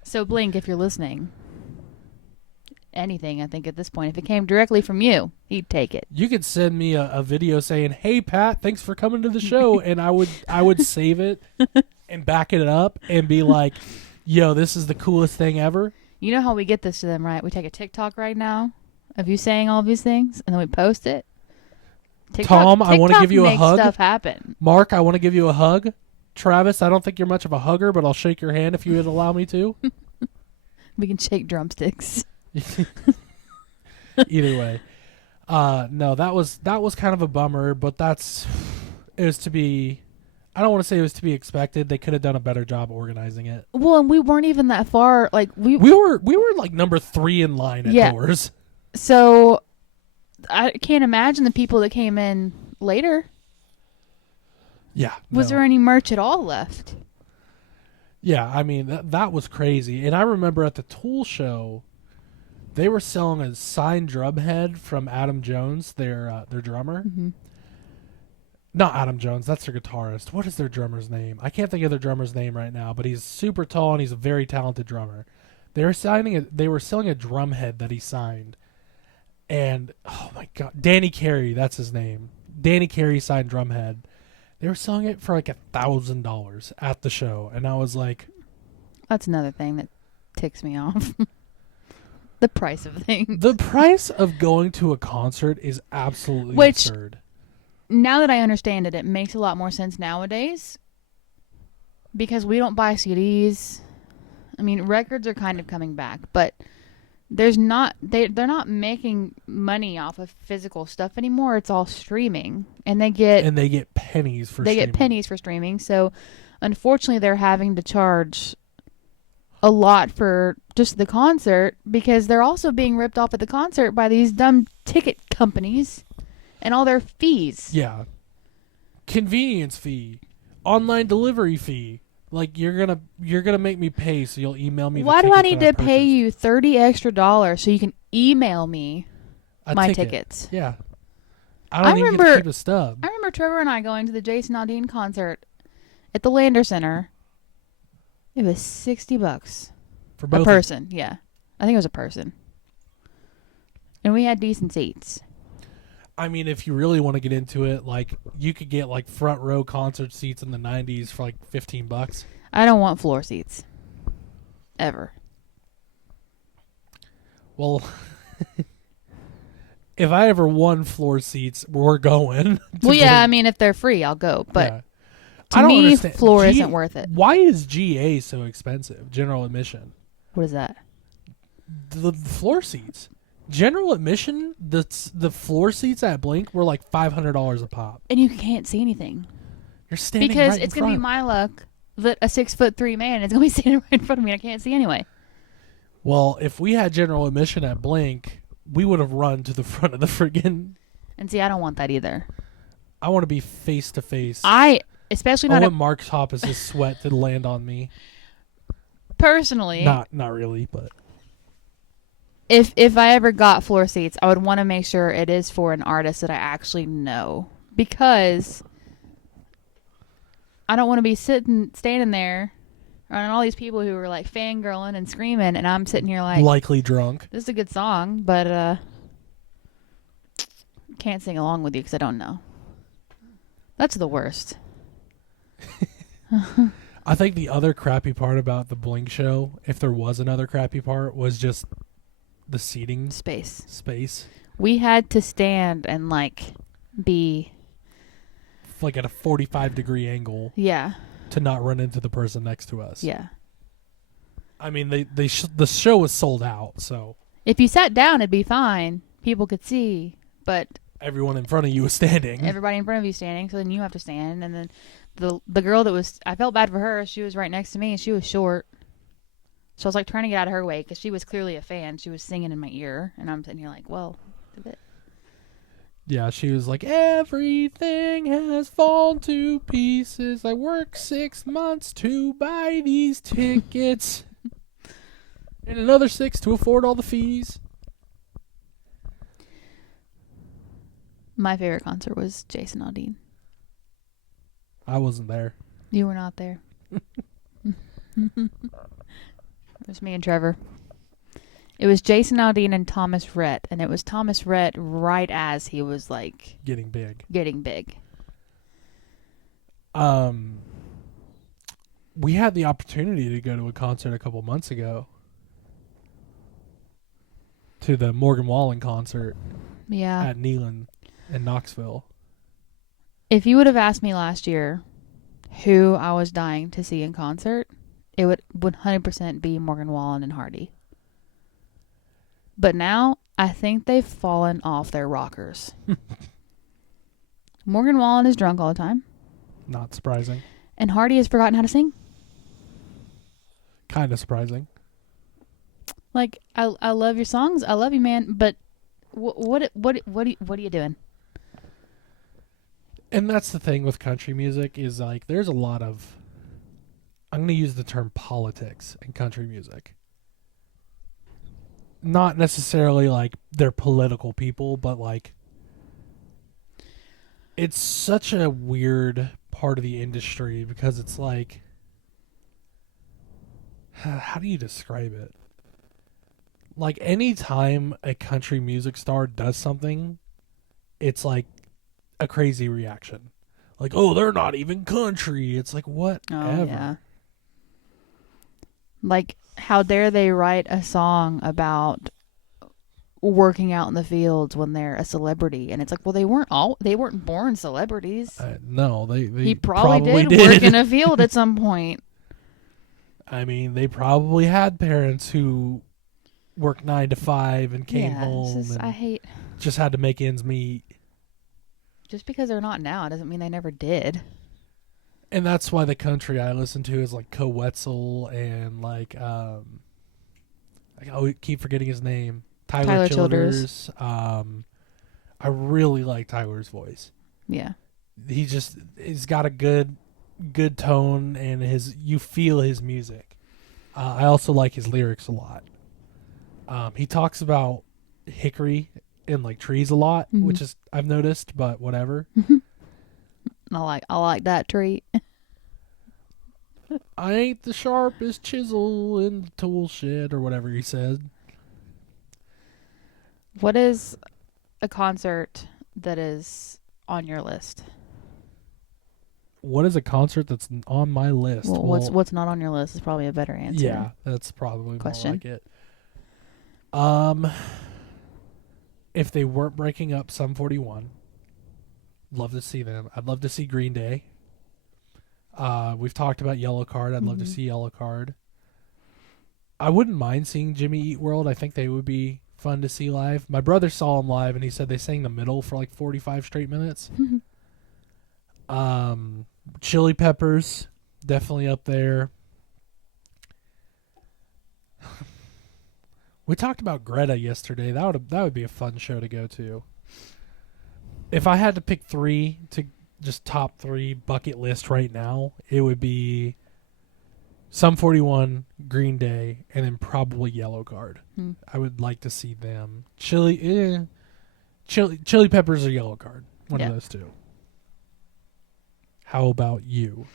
so Blink, if you're listening, anything, I think at this point, if it came directly from you, he'd take it. You could send me a video saying, hey, Pat, thanks for coming to the show. And I would save it and back it up and be like, yo, this is the coolest thing ever. You know how we get this to them, right? We take a TikTok right now of you saying all these things, and then we post it. Tom, I want to give you a hug. Stuff happen. Mark, I want to give you a hug. Travis, I don't think you're much of a hugger, but I'll shake your hand if you would allow me to. We can shake drumsticks. Either way. No, that was kind of a bummer, but it was to be... I don't want to say it was to be expected. They could have done a better job organizing it. Well, and we weren't even that far. Like we were like number 3 in line at doors. So I can't imagine the people that came in later. Yeah. Was there any merch at all left? Yeah, I mean that was crazy. And I remember at the Tool show, they were selling a signed drum head from Adam Jones, their drummer. Mm-hmm. Not Adam Jones, that's their guitarist. What is their drummer's name? I can't think of their drummer's name right now, but he's super tall and he's a very talented drummer. They were selling a drum head that he signed. And oh my god, Danny Carey, that's his name. Danny Carey signed drum head. They were selling it for like $1,000 at the show, and I was like, that's another thing that ticks me off. The price of things. The price of going to a concert is absolutely absurd. Now that I understand it, it makes a lot more sense nowadays because we don't buy CDs. I mean, records are kind of coming back, but they're not making money off of physical stuff anymore. It's all streaming, and they get pennies for streaming. Get pennies for streaming. So, unfortunately, they're having to charge a lot for just the concert because they're also being ripped off at the concert by these dumb ticket companies. And all their fees. Yeah. Convenience fee. Online delivery fee. Like you're gonna make me pay, so you'll email me. Why do I need to pay you $30 extra so you can email me my tickets? Yeah. I don't even get to keep a stub. I remember Trevor and I going to the Jason Aldean concert at the Lander Center. It was $60 for both a person. Yeah, I think it was a person, and we had decent seats. I mean, if you really want to get into it, like you could get like front row concert seats in the 90s for like $15. I don't want floor seats. Ever. Well, if I ever won floor seats, we're going. Well, yeah, I mean, if they're free, I'll go. But yeah. to me, floor isn't worth it. Why is GA so expensive? General admission. What is that? The floor seats. General admission, the floor seats at Blink were like $500 a pop. And you can't see anything. You're standing Because right in it's going to be front. my luck that a 6'3" man is going to be standing right in front of me and I can't see anyway. Well, if we had general admission at Blink, we would have run to the front of the friggin'. And see, I don't want that either. I want to be face to face. Especially I not want Mark Hoppus' sweat to land on me. personally. Not really, but If I ever got floor seats, I would want to make sure it is for an artist that I actually know, because I don't want to be standing there around all these people who are like fangirling and screaming, and I'm sitting here like, likely drunk. this is a good song, but can't sing along with you because I don't know. That's the worst. I think the other crappy part about the Blink show, if there was another crappy part, was just the seating Space. space. We had to stand and like be Like at a 45-degree angle yeah. to not run into the person next to us. Yeah. I mean, the show was sold out, so If you sat down, it'd be fine. People could see, but everyone in front of you was standing. everybody in front of you standing, so then you have to stand. And then the girl that was, I felt bad for her. She was right next to me, and she was short. So I was like trying to get out of her way because she was clearly a fan. She was singing in my ear, and I'm sitting here like, well, a bit. Yeah, she was like, everything has fallen to pieces. I worked 6 months to buy these tickets. And another 6 to afford all the fees. My favorite concert was Jason Aldean. I wasn't there. You were not there. It was me and Trevor. It was Jason Aldean and Thomas Rhett, and it was Thomas Rhett right as he was like Getting big. getting big. We had the opportunity to go to a concert a couple months ago. To the Morgan Wallen concert Yeah. at Neyland in Knoxville. If you would have asked me last year who I was dying to see in concert, it would 100% be Morgan Wallen and Hardy. But now, I think they've fallen off their rockers. Morgan Wallen is drunk all the time, Not surprising. and Hardy has forgotten how to sing. Kind of surprising. Like, I love your songs, I love you, man, but what are you doing? And that's the thing with country music is like there's a lot of, I'm going to use the term politics in country music. Not necessarily like they're political people, but like it's such a weird part of the industry because it's like, how do you describe it? Like any time a country music star does something, it's like a crazy reaction. Like, oh, they're not even country. It's like, whatever. Oh, yeah. Like, how dare they write a song about working out in the fields when they're a celebrity? And it's like, well, they weren't born celebrities. No, they He probably did work in a field at some point. I mean, they probably had parents who worked 9 to 5 and came home Just, and I hate. just had to make ends meet. Just because they're not now doesn't mean they never did. And that's why the country I listen to is like Co Wetzel and like I keep forgetting his name. Tyler Childers. I really like Tyler's voice. Yeah. He's got a good tone and you feel his music. I also like his lyrics a lot. He talks about hickory and like trees a lot, Mhm. which is I've noticed, but whatever. I like that treat. I ain't the sharpest chisel in the tool shed or whatever he said. What is a concert that is on your list? What is a concert that's on my list? Well, what's not on your list is probably a better answer. Yeah, that's probably Question. more like it. If they weren't breaking up Sum 41, love to see them. I'd love to see Green Day. We've talked about Yellow Card. I'd love to see Yellow Card. I wouldn't mind seeing Jimmy Eat World. I think they would be fun to see live. My brother saw them live, and he said they sang the middle for like 45 straight minutes. Chili Peppers, definitely up there. We talked about Greta yesterday. That would be a fun show to go to. If I had to pick 3 to just top 3 bucket list right now, it would be Sum 41, Green Day, and then probably Yellow Card. I would like to see them. Chili Peppers or Yellow Card. One of those two. How about you?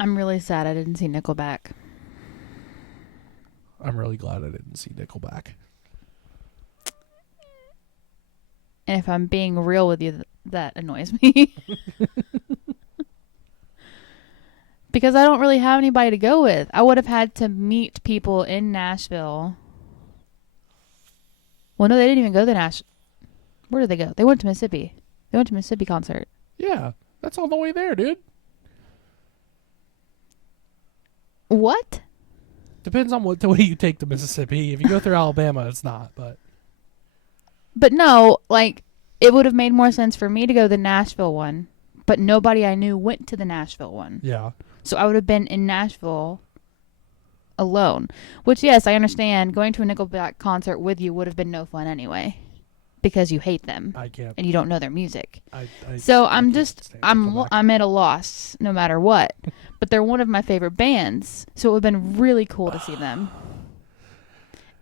I'm really sad I didn't see Nickelback. I'm really glad I didn't see Nickelback. And if I'm being real with you, that annoys me. Because I don't really have anybody to go with. I would have had to meet people in Nashville. Well, no, they didn't even go to Nashville. Where did they go? They went to Mississippi. They went to Mississippi concert. Yeah, that's all the way there, dude. What? Depends on what the way you take to Mississippi. If you go through Alabama, it's not, but no, like, it would have made more sense for me to go to the Nashville one, but nobody I knew went to the Nashville one. Yeah. So I would have been in Nashville alone. Which, yes, I understand. Going to a Nickelback concert with you would have been no fun anyway. Because you hate them. I can't. And you don't know their music. So I'm at a loss no matter what. But they're one of my favorite bands. So it would have been really cool to see them.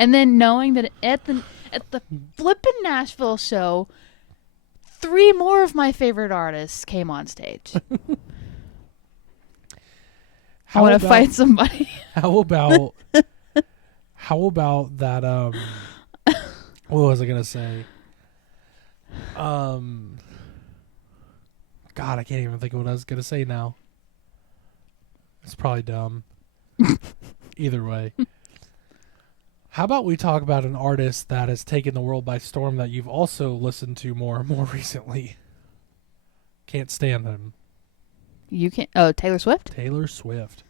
And then knowing that at the flippin' Nashville show, 3 more of my favorite artists came on stage. I want to fight somebody. How about that? What was I gonna say? God, I can't even think of what I was gonna say now. It's probably dumb. Either way. How about we talk about an artist that has taken the world by storm that you've also listened to more and more recently? Can't stand him. You can't. Oh, Taylor Swift? Taylor Swift.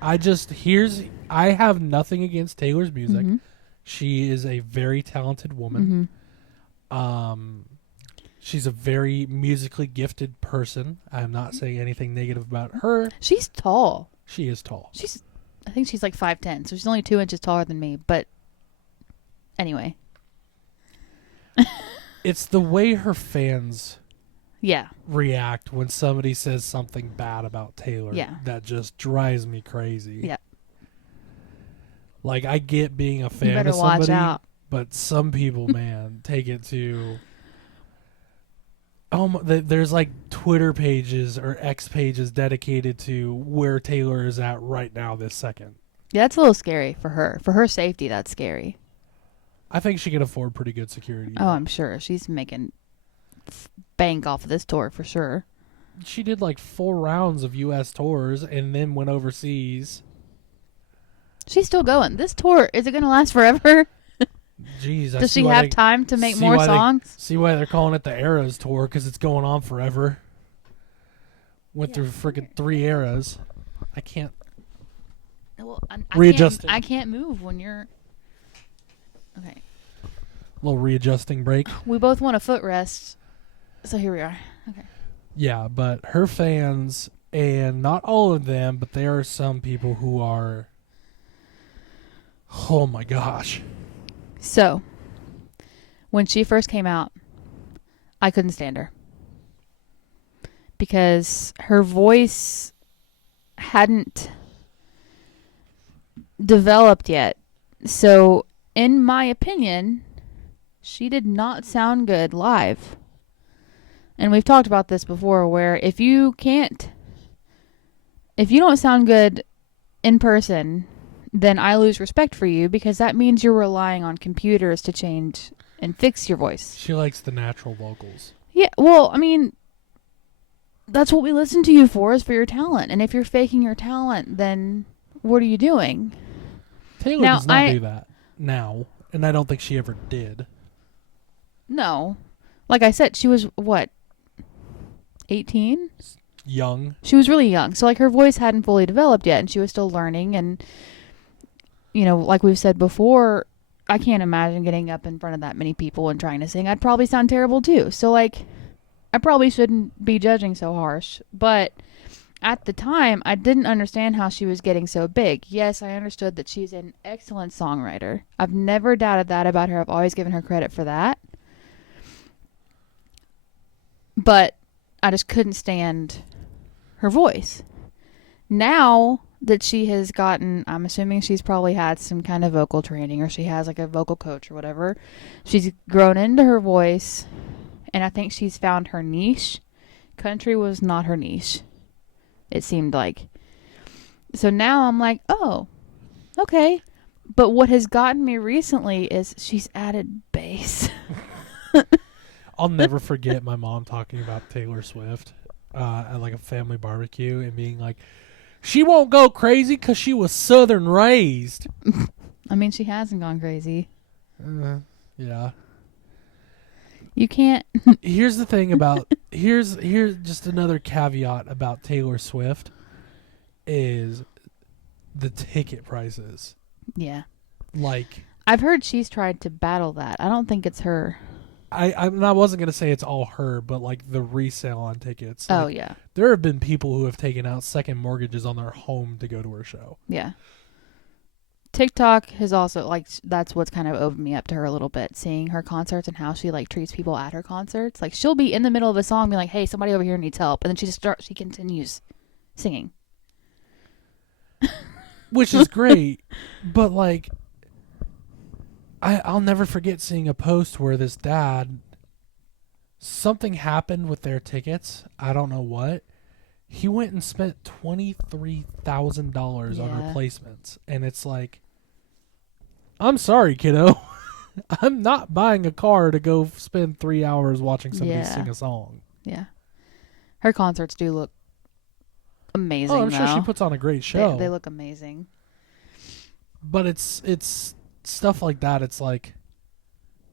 I have nothing against Taylor's music. Mm-hmm. She is a very talented woman. Mm-hmm. She's a very musically gifted person. I'm not saying anything negative about her. She's tall. She is tall. I think she's like 5'10", so she's only 2 inches taller than me. But anyway. It's the way her fans react when somebody says something bad about Taylor that just drives me crazy. Yeah. Like, I get being a fan of somebody, but some people, man, take it to... there's like Twitter pages or X pages dedicated to where Taylor is at right now this second. Yeah, that's a little scary for her. For her safety, that's scary. I think she can afford pretty good security. Oh, I'm sure. She's making bank off of this tour for sure. She did like 4 rounds of U.S. tours and then went overseas. She's still going. This tour, is it going to last forever? Jeez, does she have time to make more songs? See why they're calling it the Eras Tour, because it's going on forever. Went through freaking 3 eras. I can't. Well, readjusting. I can't move when you're. Okay. Little readjusting break. We both want a footrest, so here we are. Okay. Yeah, but her fans, and not all of them, but there are some people who are. Oh my gosh. So, when she first came out, I couldn't stand her. Because her voice hadn't developed yet. So, in my opinion, she did not sound good live. And we've talked about this before, where if you don't sound good in person, then I lose respect for you, because that means you're relying on computers to change and fix your voice. She likes the natural vocals. Yeah, well, I mean, that's what we listen to you for, is for your talent. And if you're faking your talent, then what are you doing? Taylor does not do that now, and I don't think she ever did. No. Like I said, she was, what, 18? Young. She was really young. So, like, her voice hadn't fully developed yet, and she was still learning, and like we've said before, I can't imagine getting up in front of that many people and trying to sing. I'd probably sound terrible too. So, like, I probably shouldn't be judging so harsh. But at the time, I didn't understand how she was getting so big. Yes, I understood that she's an excellent songwriter. I've never doubted that about her. I've always given her credit for that. But I just couldn't stand her voice. Now that she has gotten, I'm assuming she's probably had some kind of vocal training, or she has like a vocal coach or whatever. She's grown into her voice, and I think she's found her niche. Country was not her niche, it seemed like. So now I'm like, oh, okay. But what has gotten me recently is she's added bass. I'll never forget my mom talking about Taylor Swift at like a family barbecue and being like, she won't go crazy because she was Southern raised. I mean, she hasn't gone crazy. Yeah. You can't. Here's the thing about here's just another caveat about Taylor Swift is the ticket prices. Yeah. Like, I've heard she's tried to battle that. I don't think it's her. I wasn't gonna say it's all her, but like the resale on tickets. Like, Oh, yeah. there have been people who have taken out second mortgages on their home to go to her show. Yeah. TikTok has also, like, that's what's kind of opened me up to her a little bit, seeing her concerts and how she, like, treats people at her concerts. Like, she'll be in the middle of a song and be like, hey, somebody over here needs help. And then she continues singing. Which is great, but like, I'll never forget seeing a post where this dad, something happened with their tickets. I don't know what. He went and spent $23,000 on replacements. And it's like, I'm sorry, kiddo. I'm not buying a car to go spend 3 hours watching somebody sing a song. Yeah. Her concerts do look amazing. Oh, I'm sure she puts on a great show. They look amazing. But it's stuff like that. It's like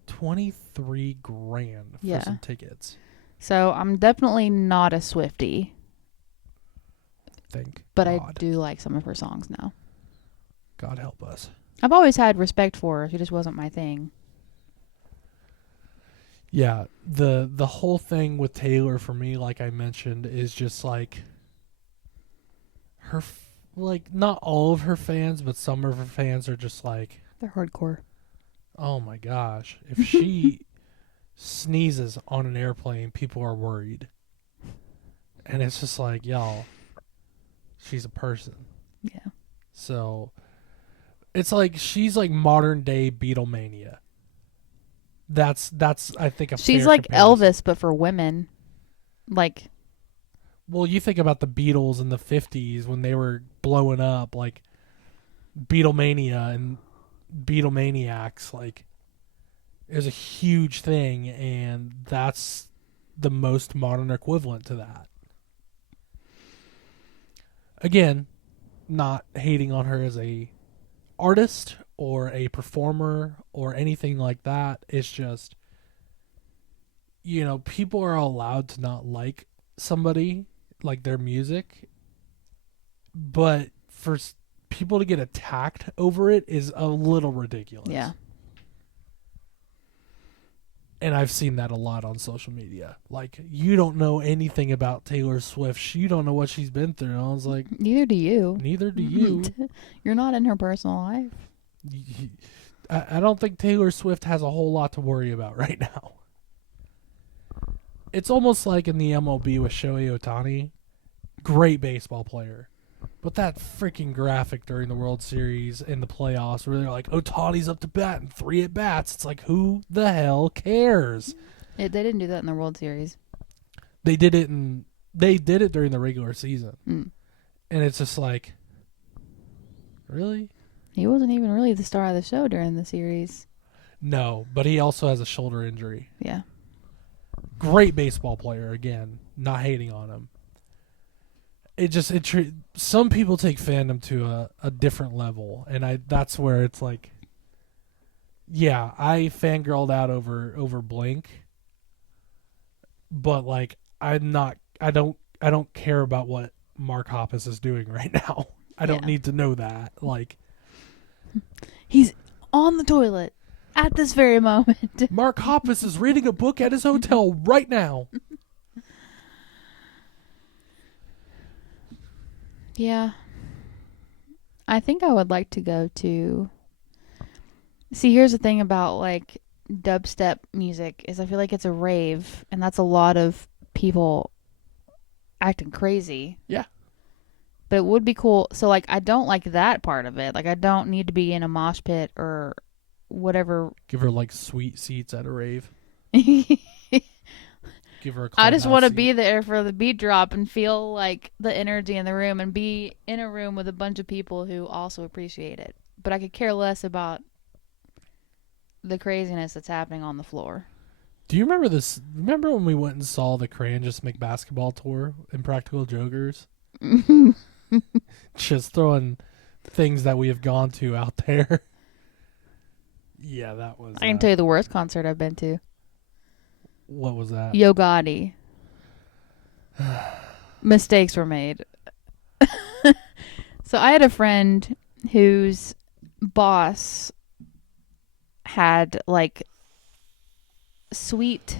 $23,000 for some tickets. So I'm definitely not a Swiftie. Thank But God. I do like some of her songs now. God help us. I've always had respect for her. She just wasn't my thing. Yeah, the whole thing with Taylor for me, like I mentioned, is just like her, like not all of her fans, but some of her fans are just like, they're hardcore. Oh my gosh, if she sneezes on an airplane, people are worried, and it's just like, y'all, she's a person. Yeah. So it's like she's like modern day Beatlemania. That's I think a she's fair like comparison. Elvis, but for women. Like, well, you think about the Beatles in the 50s when they were blowing up, like Beatlemania and Beatlemaniacs, like it was a huge thing, and that's the most modern equivalent to that. Again, not hating on her as a artist or a performer or anything like that. It's just, people are allowed to not like somebody, like their music, but for people to get attacked over it is a little ridiculous. yeah. And I've seen that a lot on social media. Like, you don't know anything about Taylor Swift. You don't know what she's been through. And I was like, neither do you. Neither do you. You're not in her personal life. I don't think Taylor Swift has a whole lot to worry about right now. It's almost like in the MLB with Shohei Ohtani. Great baseball player. But that freaking graphic during the World Series in the playoffs where they're like, Ohtani's up to bat in 3 at-bats. It's like, who the hell cares? They didn't do that in the World Series. They did it during the regular season. Mm. And it's just like, really? He wasn't even really the star of the show during the series. No, but he also has a shoulder injury. Yeah. Great baseball player, again. Not hating on him. Some people take fandom to a different level, and that's where it's like, yeah, I fangirled out over Blink, but like I don't care about what Mark Hoppus is doing right now. I don't need to know that. Like, He's on the toilet at this very moment. Mark Hoppus is reading a book at his hotel right now. Yeah. I think I would like to go to... See, here's the thing about, like, dubstep music is I feel like it's a rave, and that's a lot of people acting crazy. Yeah. But it would be cool. So, like, I don't like that part of it. Like, I don't need to be in a mosh pit or whatever. Give her, like, sweet seats at a rave. Give her a I just want to seat. be there for the beat drop and feel, like, the energy in the room and be in a room with a bunch of people who also appreciate it. But I could care less about the craziness that's happening on the floor. Do you remember this? Remember when we went and saw the Crayon Just Make Basketball tour in Practical Jokers? Just throwing things that we have gone to out there. Yeah, that was... I can tell you the worst concert I've been to. What was that? Yo Gotti. Mistakes were made. So I had a friend whose boss had, like, sweet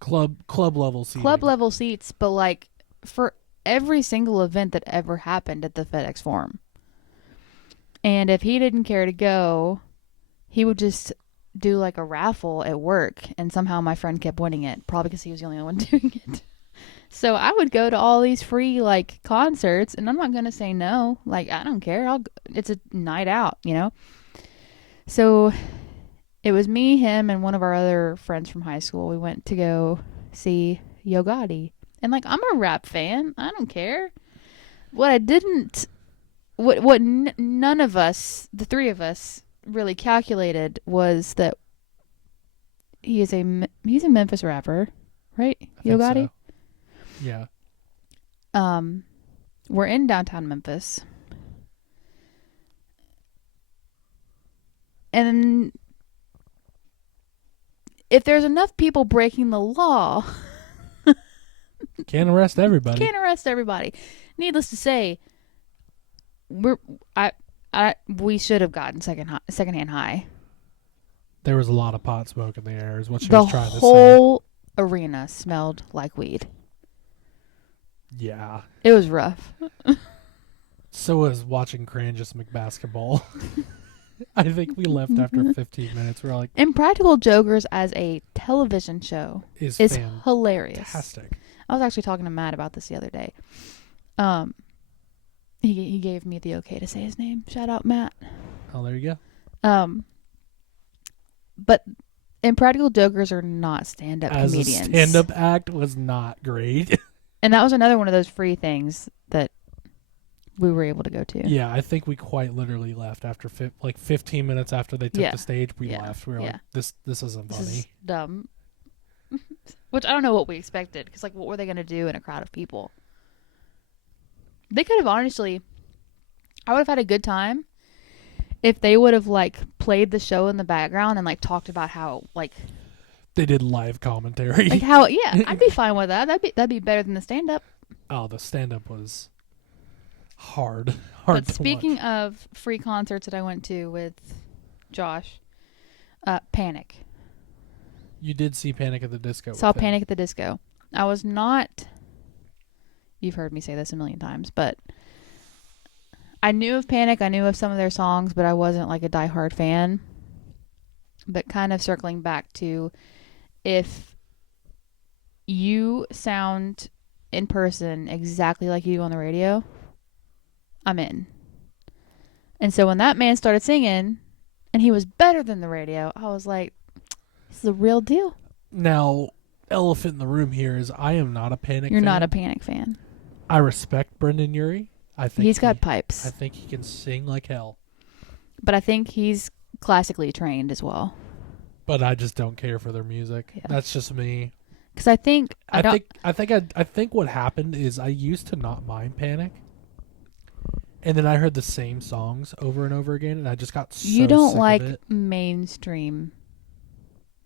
Club level seating. club level seats, but, like, for every single event that ever happened at the FedEx Forum. And if he didn't care to go, he would just do, like, a raffle at work, and somehow my friend kept winning it, probably because he was the only one doing it. So I would go to all these free, like, concerts, and I'm not going to say no. Like, I don't care. It's a night out, you know? So it was me, him, and one of our other friends from high school. We went to go see Yo Gotti. And, like, I'm a rap fan. I don't care. What I didn't... What none of us, the three of us, really calculated was that he's a Memphis rapper, right? Yo Gotti? So. Yeah. We're in downtown Memphis. And if there's enough people breaking the law... Can't arrest everybody. Can't arrest everybody. Needless to say, we should have gotten secondhand high. There was a lot of pot smoke in the air, is what she The was trying to say. whole arena smelled like weed. Yeah. It was rough. So was watching Crayon Just Make Basketball. I think we left after 15 minutes. We're like... Impractical Jokers as a television show is hilarious. Fantastic. I was actually talking to Matt about this the other day. He gave me the okay to say his name. Shout out, Matt. Oh, there you go. But Impractical Jokers are not stand-up comedians. As a stand-up act was not great. And that was another one of those free things that we were able to go to. Yeah, I think we quite literally left after 15 minutes after they took the stage. We left. We were like, this isn't funny. This is dumb. Which I don't know what we expected. Because, like, what were they going to do in a crowd of people? They could have honestly... I would have had a good time if they would have, like, played the show in the background and, like, talked about how, like... They did live commentary. Like how... Yeah, I'd be fine with that. That'd be better than the stand-up. Oh, the stand-up was hard But to speaking watch. of free concerts that I went to with Josh, Panic. You did see Panic at the Disco. Saw Panic at the Disco. I was not... You've heard me say this a million times, but I knew of Panic. I knew of some of their songs, but I wasn't like a diehard fan. But kind of circling back to, if you sound in person exactly like you do on the radio, I'm in. And so when that man started singing and he was better than the radio, I was like, this is the real deal. Now, elephant in the room here is I am not a Panic fan. You're not a Panic fan. I respect Brendan Urie. I think he's got pipes. I think he can sing like hell. But I think he's classically trained as well. But I just don't care for their music. Yeah. That's just me. Because I think what happened is I used to not mind Panic, and then I heard the same songs over and over again, and I just got so you don't sick like of it. Mainstream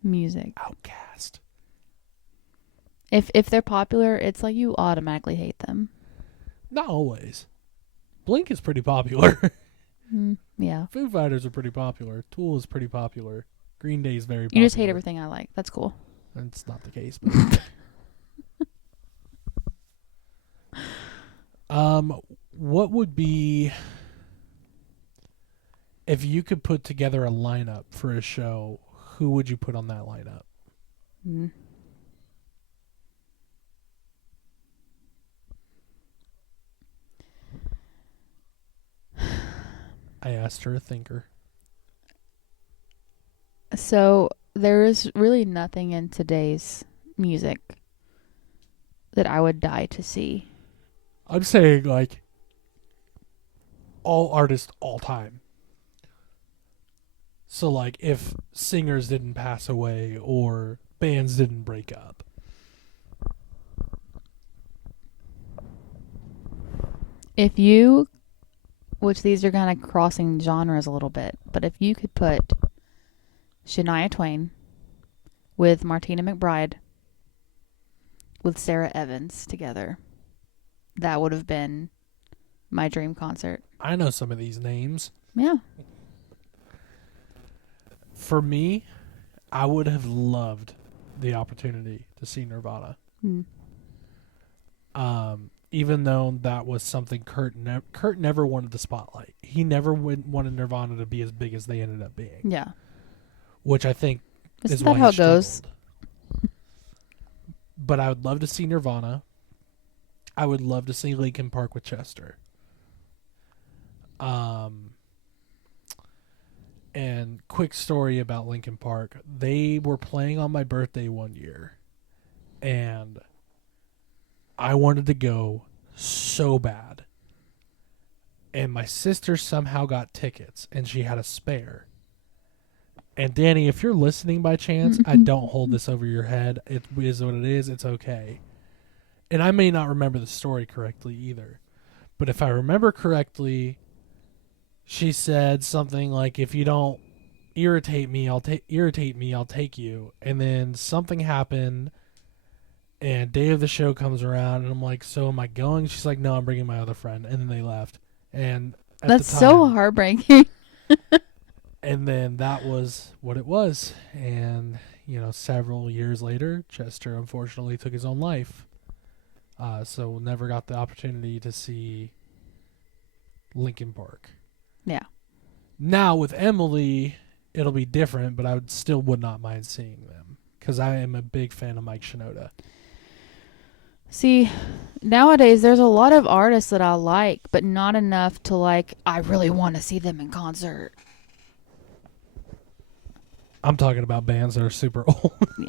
music. Outcast. If they're popular, it's like you automatically hate them. Not always. Blink is pretty popular. Yeah. Foo Fighters are pretty popular. Tool is pretty popular. Green Day is very popular. You just hate everything I like. That's cool. That's not the case, but what would be if you could put together a lineup for a show, who would you put on that lineup? Mm. I asked her a thinker. So there is really nothing in today's music that I would die to see. I'm saying like all artists all time. So like if singers didn't pass away or bands didn't break up. If you, which these are kind of crossing genres a little bit, but if you could put Shania Twain with Martina McBride with Sarah Evans together, that would have been my dream concert. I know some of these names. Yeah. For me, I would have loved the opportunity to see Nirvana. Mm. Even though that was something Kurt never wanted the spotlight. He never wanted Nirvana to be as big as they ended up being. Yeah. Which I think Isn't is that why how he it goes? struggled. But I would love to see Nirvana. I would love to see Linkin Park with Chester. And quick story about Linkin Park. They were playing on my birthday one year. And I wanted to go so bad. And my sister somehow got tickets and she had a spare. And Danny, if you're listening by chance, I don't hold this over your head. It is what it is. It's okay. And I may not remember the story correctly either. But if I remember correctly, she said something like, if you don't irritate me, I'll take you. And then something happened and day of the show comes around and I'm like, so am I going? She's like, no, I'm bringing my other friend. And then they left. And at That's the time, so heartbreaking. and then that was what it was. And, several years later, Chester unfortunately took his own life. So never got the opportunity to see Linkin Park. Yeah. Now with Emily, it'll be different, but I would not mind seeing them because I am a big fan of Mike Shinoda. See, nowadays there's a lot of artists that I like, but not enough to I really want to see them in concert. I'm talking about bands that are super old. Yeah.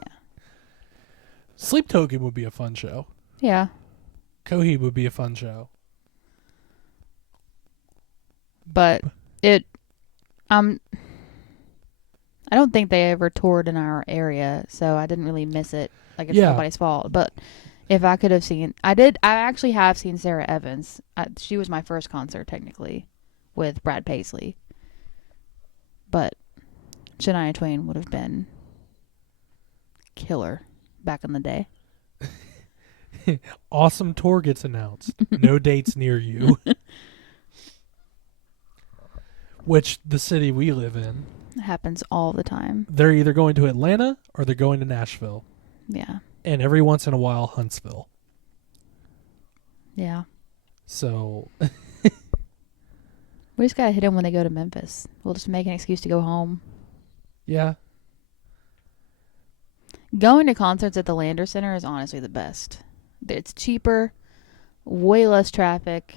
Sleep Token would be a fun show. Yeah. Coheed would be a fun show. But I don't think they ever toured in our area, so I didn't really miss it. It's nobody's fault. But if I could have seen, I actually have seen Sarah Evans. She was my first concert, technically, with Brad Paisley. But Shania Twain would have been killer back in the day. Awesome tour gets announced. No dates near you. Which the city we live in. It happens all the time. They're either going to Atlanta or they're going to Nashville. Yeah. And every once in a while, Huntsville. Yeah. So. We just gotta hit them when they go to Memphis. We'll just make an excuse to go home. Yeah. Going to concerts at the Lander Center is honestly the best. It's cheaper, way less traffic.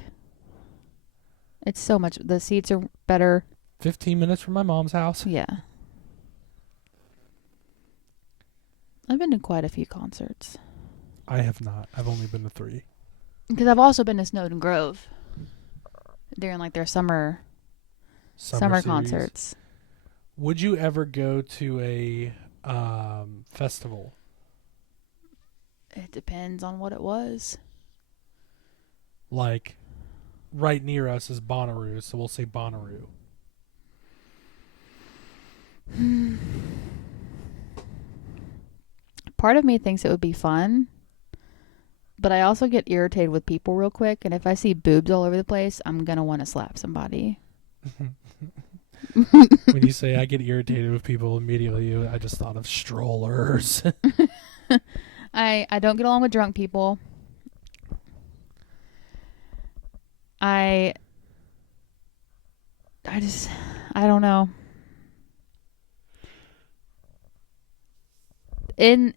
It's so much. The seats are better. 15 minutes from my mom's house. Yeah. I've been to quite a few concerts. I have not. I've only been to 3. Because I've also been to Snowden Grove during their summer series. concerts. Would you ever go to a festival? It depends on what it was. Right near us is Bonnaroo, so we'll say Bonnaroo. Part of me thinks it would be fun, but I also get irritated with people real quick, and if I see boobs all over the place, I'm going to want to slap somebody. When you say I get irritated with people immediately, I just thought of strollers. I don't get along with drunk people. I don't know. In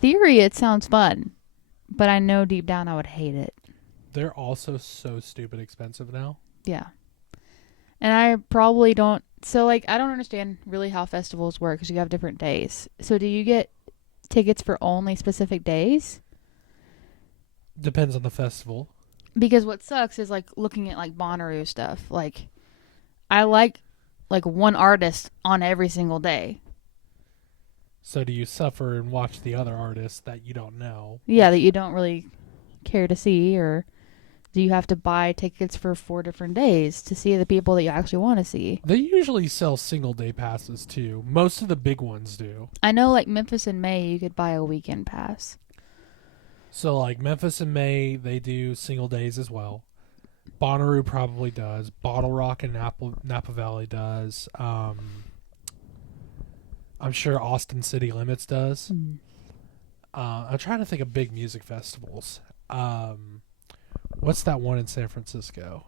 theory, it sounds fun, but I know deep down I would hate it. They're also so stupid expensive now. Yeah. And I probably don't. So, like, I don't understand really how festivals work because you have different days. So, do you get tickets for only specific days? Depends on the festival. Because what sucks is, like, looking at, like, Bonnaroo stuff. Like, I like one artist on every single day. So do you suffer and watch the other artists that you don't know? Yeah, that you don't really care to see, or do you have to buy tickets for 4 different days to see the people that you actually want to see? They usually sell single day passes too. Most of the big ones do. I know, like, Memphis in May, you could buy a weekend pass. So like Memphis in May, they do single days as well. Bonnaroo probably does. Bottle Rock and Napa Valley does. I'm sure Austin City Limits does. I'm trying to think of big music festivals. What's that one in San Francisco?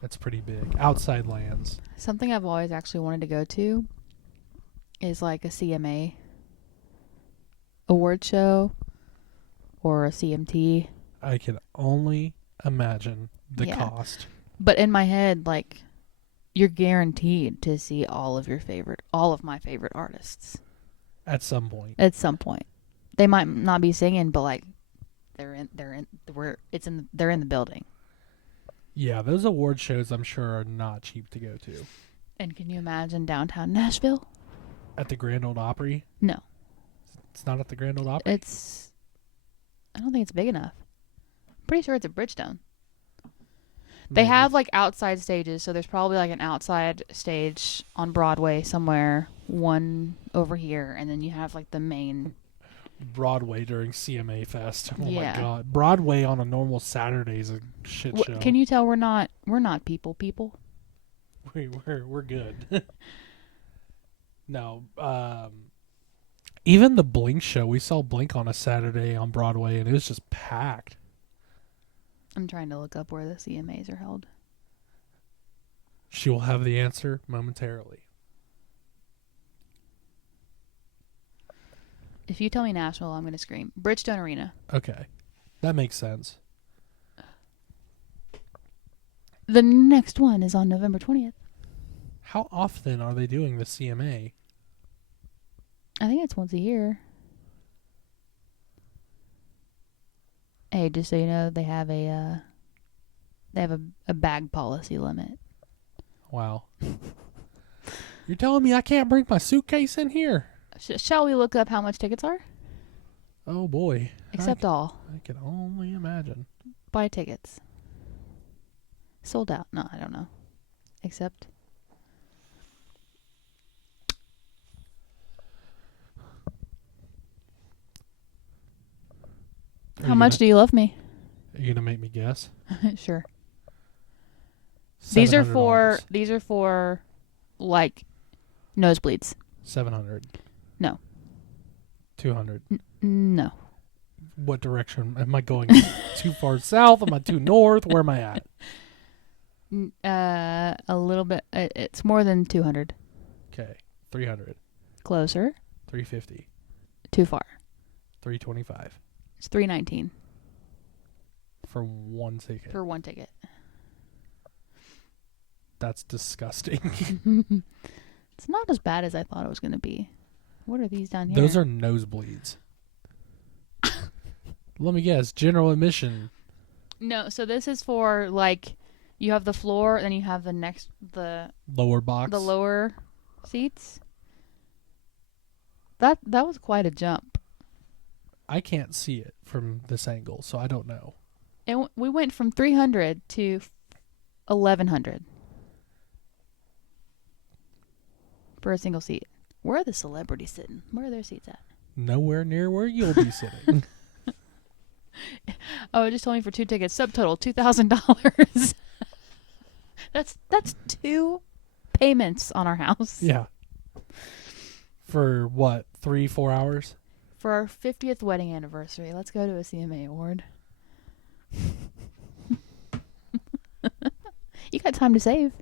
That's pretty big. Outside Lands. Something I've always actually wanted to go to is like a CMA award show or a CMT. I can only imagine the Yeah. cost. But in my head, like, you're guaranteed to see all of my favorite artists At some point. at some point. They might not be singing, but like they're in the building. Yeah, those award shows I'm sure are not cheap to go to. And can you imagine downtown Nashville? At the Grand Ole Opry? No. It's not at the Grand Ole Opry? I don't think it's big enough. I'm pretty sure it's at Bridgestone. Maybe. They have like outside stages, so there's probably like an outside stage on Broadway somewhere, one over here, and then you have like the main. Broadway during CMA Fest. Oh Yeah. my god. Broadway on a normal Saturday is a shit show. Can you tell we're not people? We're good. No, even the Blink show, we saw Blink on a Saturday on Broadway and it was just packed. I'm trying to look up where the CMAs are held. She will have the answer momentarily. If you tell me Nashville, I'm going to scream. Bridgestone Arena. Okay. That makes sense. The next one is on November 20th. How often are they doing the CMA? I think it's once a year. Hey, just so you know, they have a bag policy limit. Wow. You're telling me I can't bring my suitcase in here? Shall we look up how much tickets are? Oh boy. Accept all. I can only imagine. Buy tickets. Sold out. No, I don't know. Accept. How much do you love me? Are you gonna make me guess? Sure. These are $700. for like nosebleeds. 700. No. 200. No. What direction am I going? Too far south? Am I too north? Where am I at? A little bit. It's more than 200. Okay. 300. Closer. 350. Too far. 325. It's $319 For one ticket. for one ticket. That's disgusting. It's not as bad as I thought it was going to be. What are these down here? Those are nosebleeds. Let me guess. General admission. No, so this is for like you have the floor, then you have the Lower box. the lower seats. That was quite a jump. I can't see it from this angle, so I don't know. And we went from 300 to 1,100 for a single seat. Where are the celebrities sitting? Where are their seats at? Nowhere near where you'll be sitting. Oh, it just told me for 2 tickets, subtotal $2,000. That's 2 payments on our house. Yeah. For what, 3-4 hours? For our 50th wedding anniversary, let's go to a CMA award. You got time to save.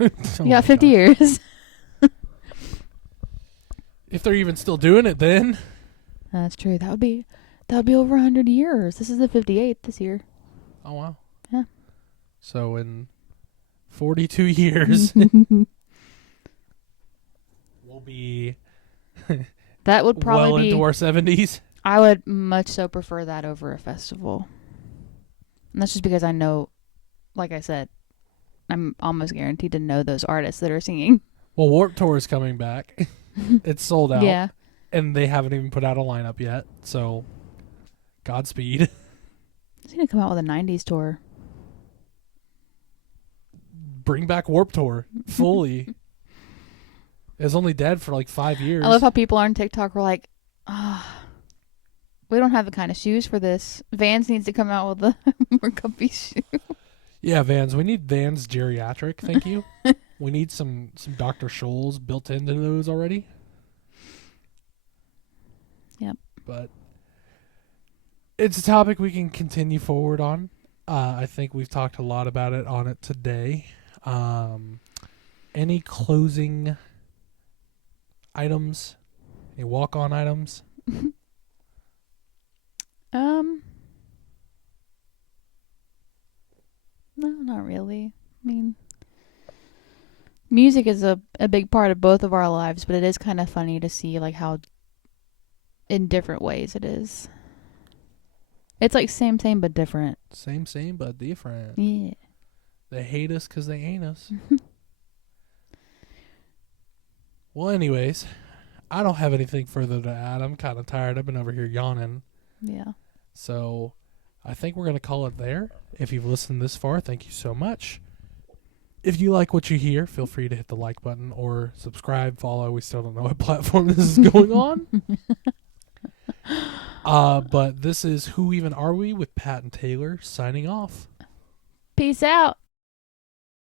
Oh You got 50 years. If they're even still doing it then. That's true. That would be over 100 years. This is the 58th this year. Oh, wow. Yeah. So in 42 years, we'll be That would probably well be into our 70s. I would much so prefer that over a festival. And that's just because I know, like I said, I'm almost guaranteed to know those artists that are singing. Well, Warped Tour is coming back. It's sold out. Yeah. And they haven't even put out a lineup yet. So, Godspeed. He's going to come out with a 90s tour. Bring back Warped Tour fully. It was only dead for like 5 years. I love how people on TikTok were like, we don't have the kind of shoes for this. Vans needs to come out with a more comfy shoe. Yeah, Vans. We need Vans geriatric, thank you. We need some Dr. Scholl's built into those already. Yep. But it's a topic we can continue forward on. I think we've talked a lot about it on it today. Any closing items? Any walk-on items? No, not really. I mean, music is a big part of both of our lives, but it is kind of funny to see like how in different ways it is. It's like same but different. Same but different. Yeah. They hate us because they ain't us. Well, anyways, I don't have anything further to add. I'm kind of tired. I've been over here yawning. Yeah. So I think we're going to call it there. If you've listened this far, thank you so much. If you like what you hear, feel free to hit the like button or subscribe, follow. We still don't know what platform this is going on. But this is Who Even Are We with Pat and Taylor signing off. Peace out.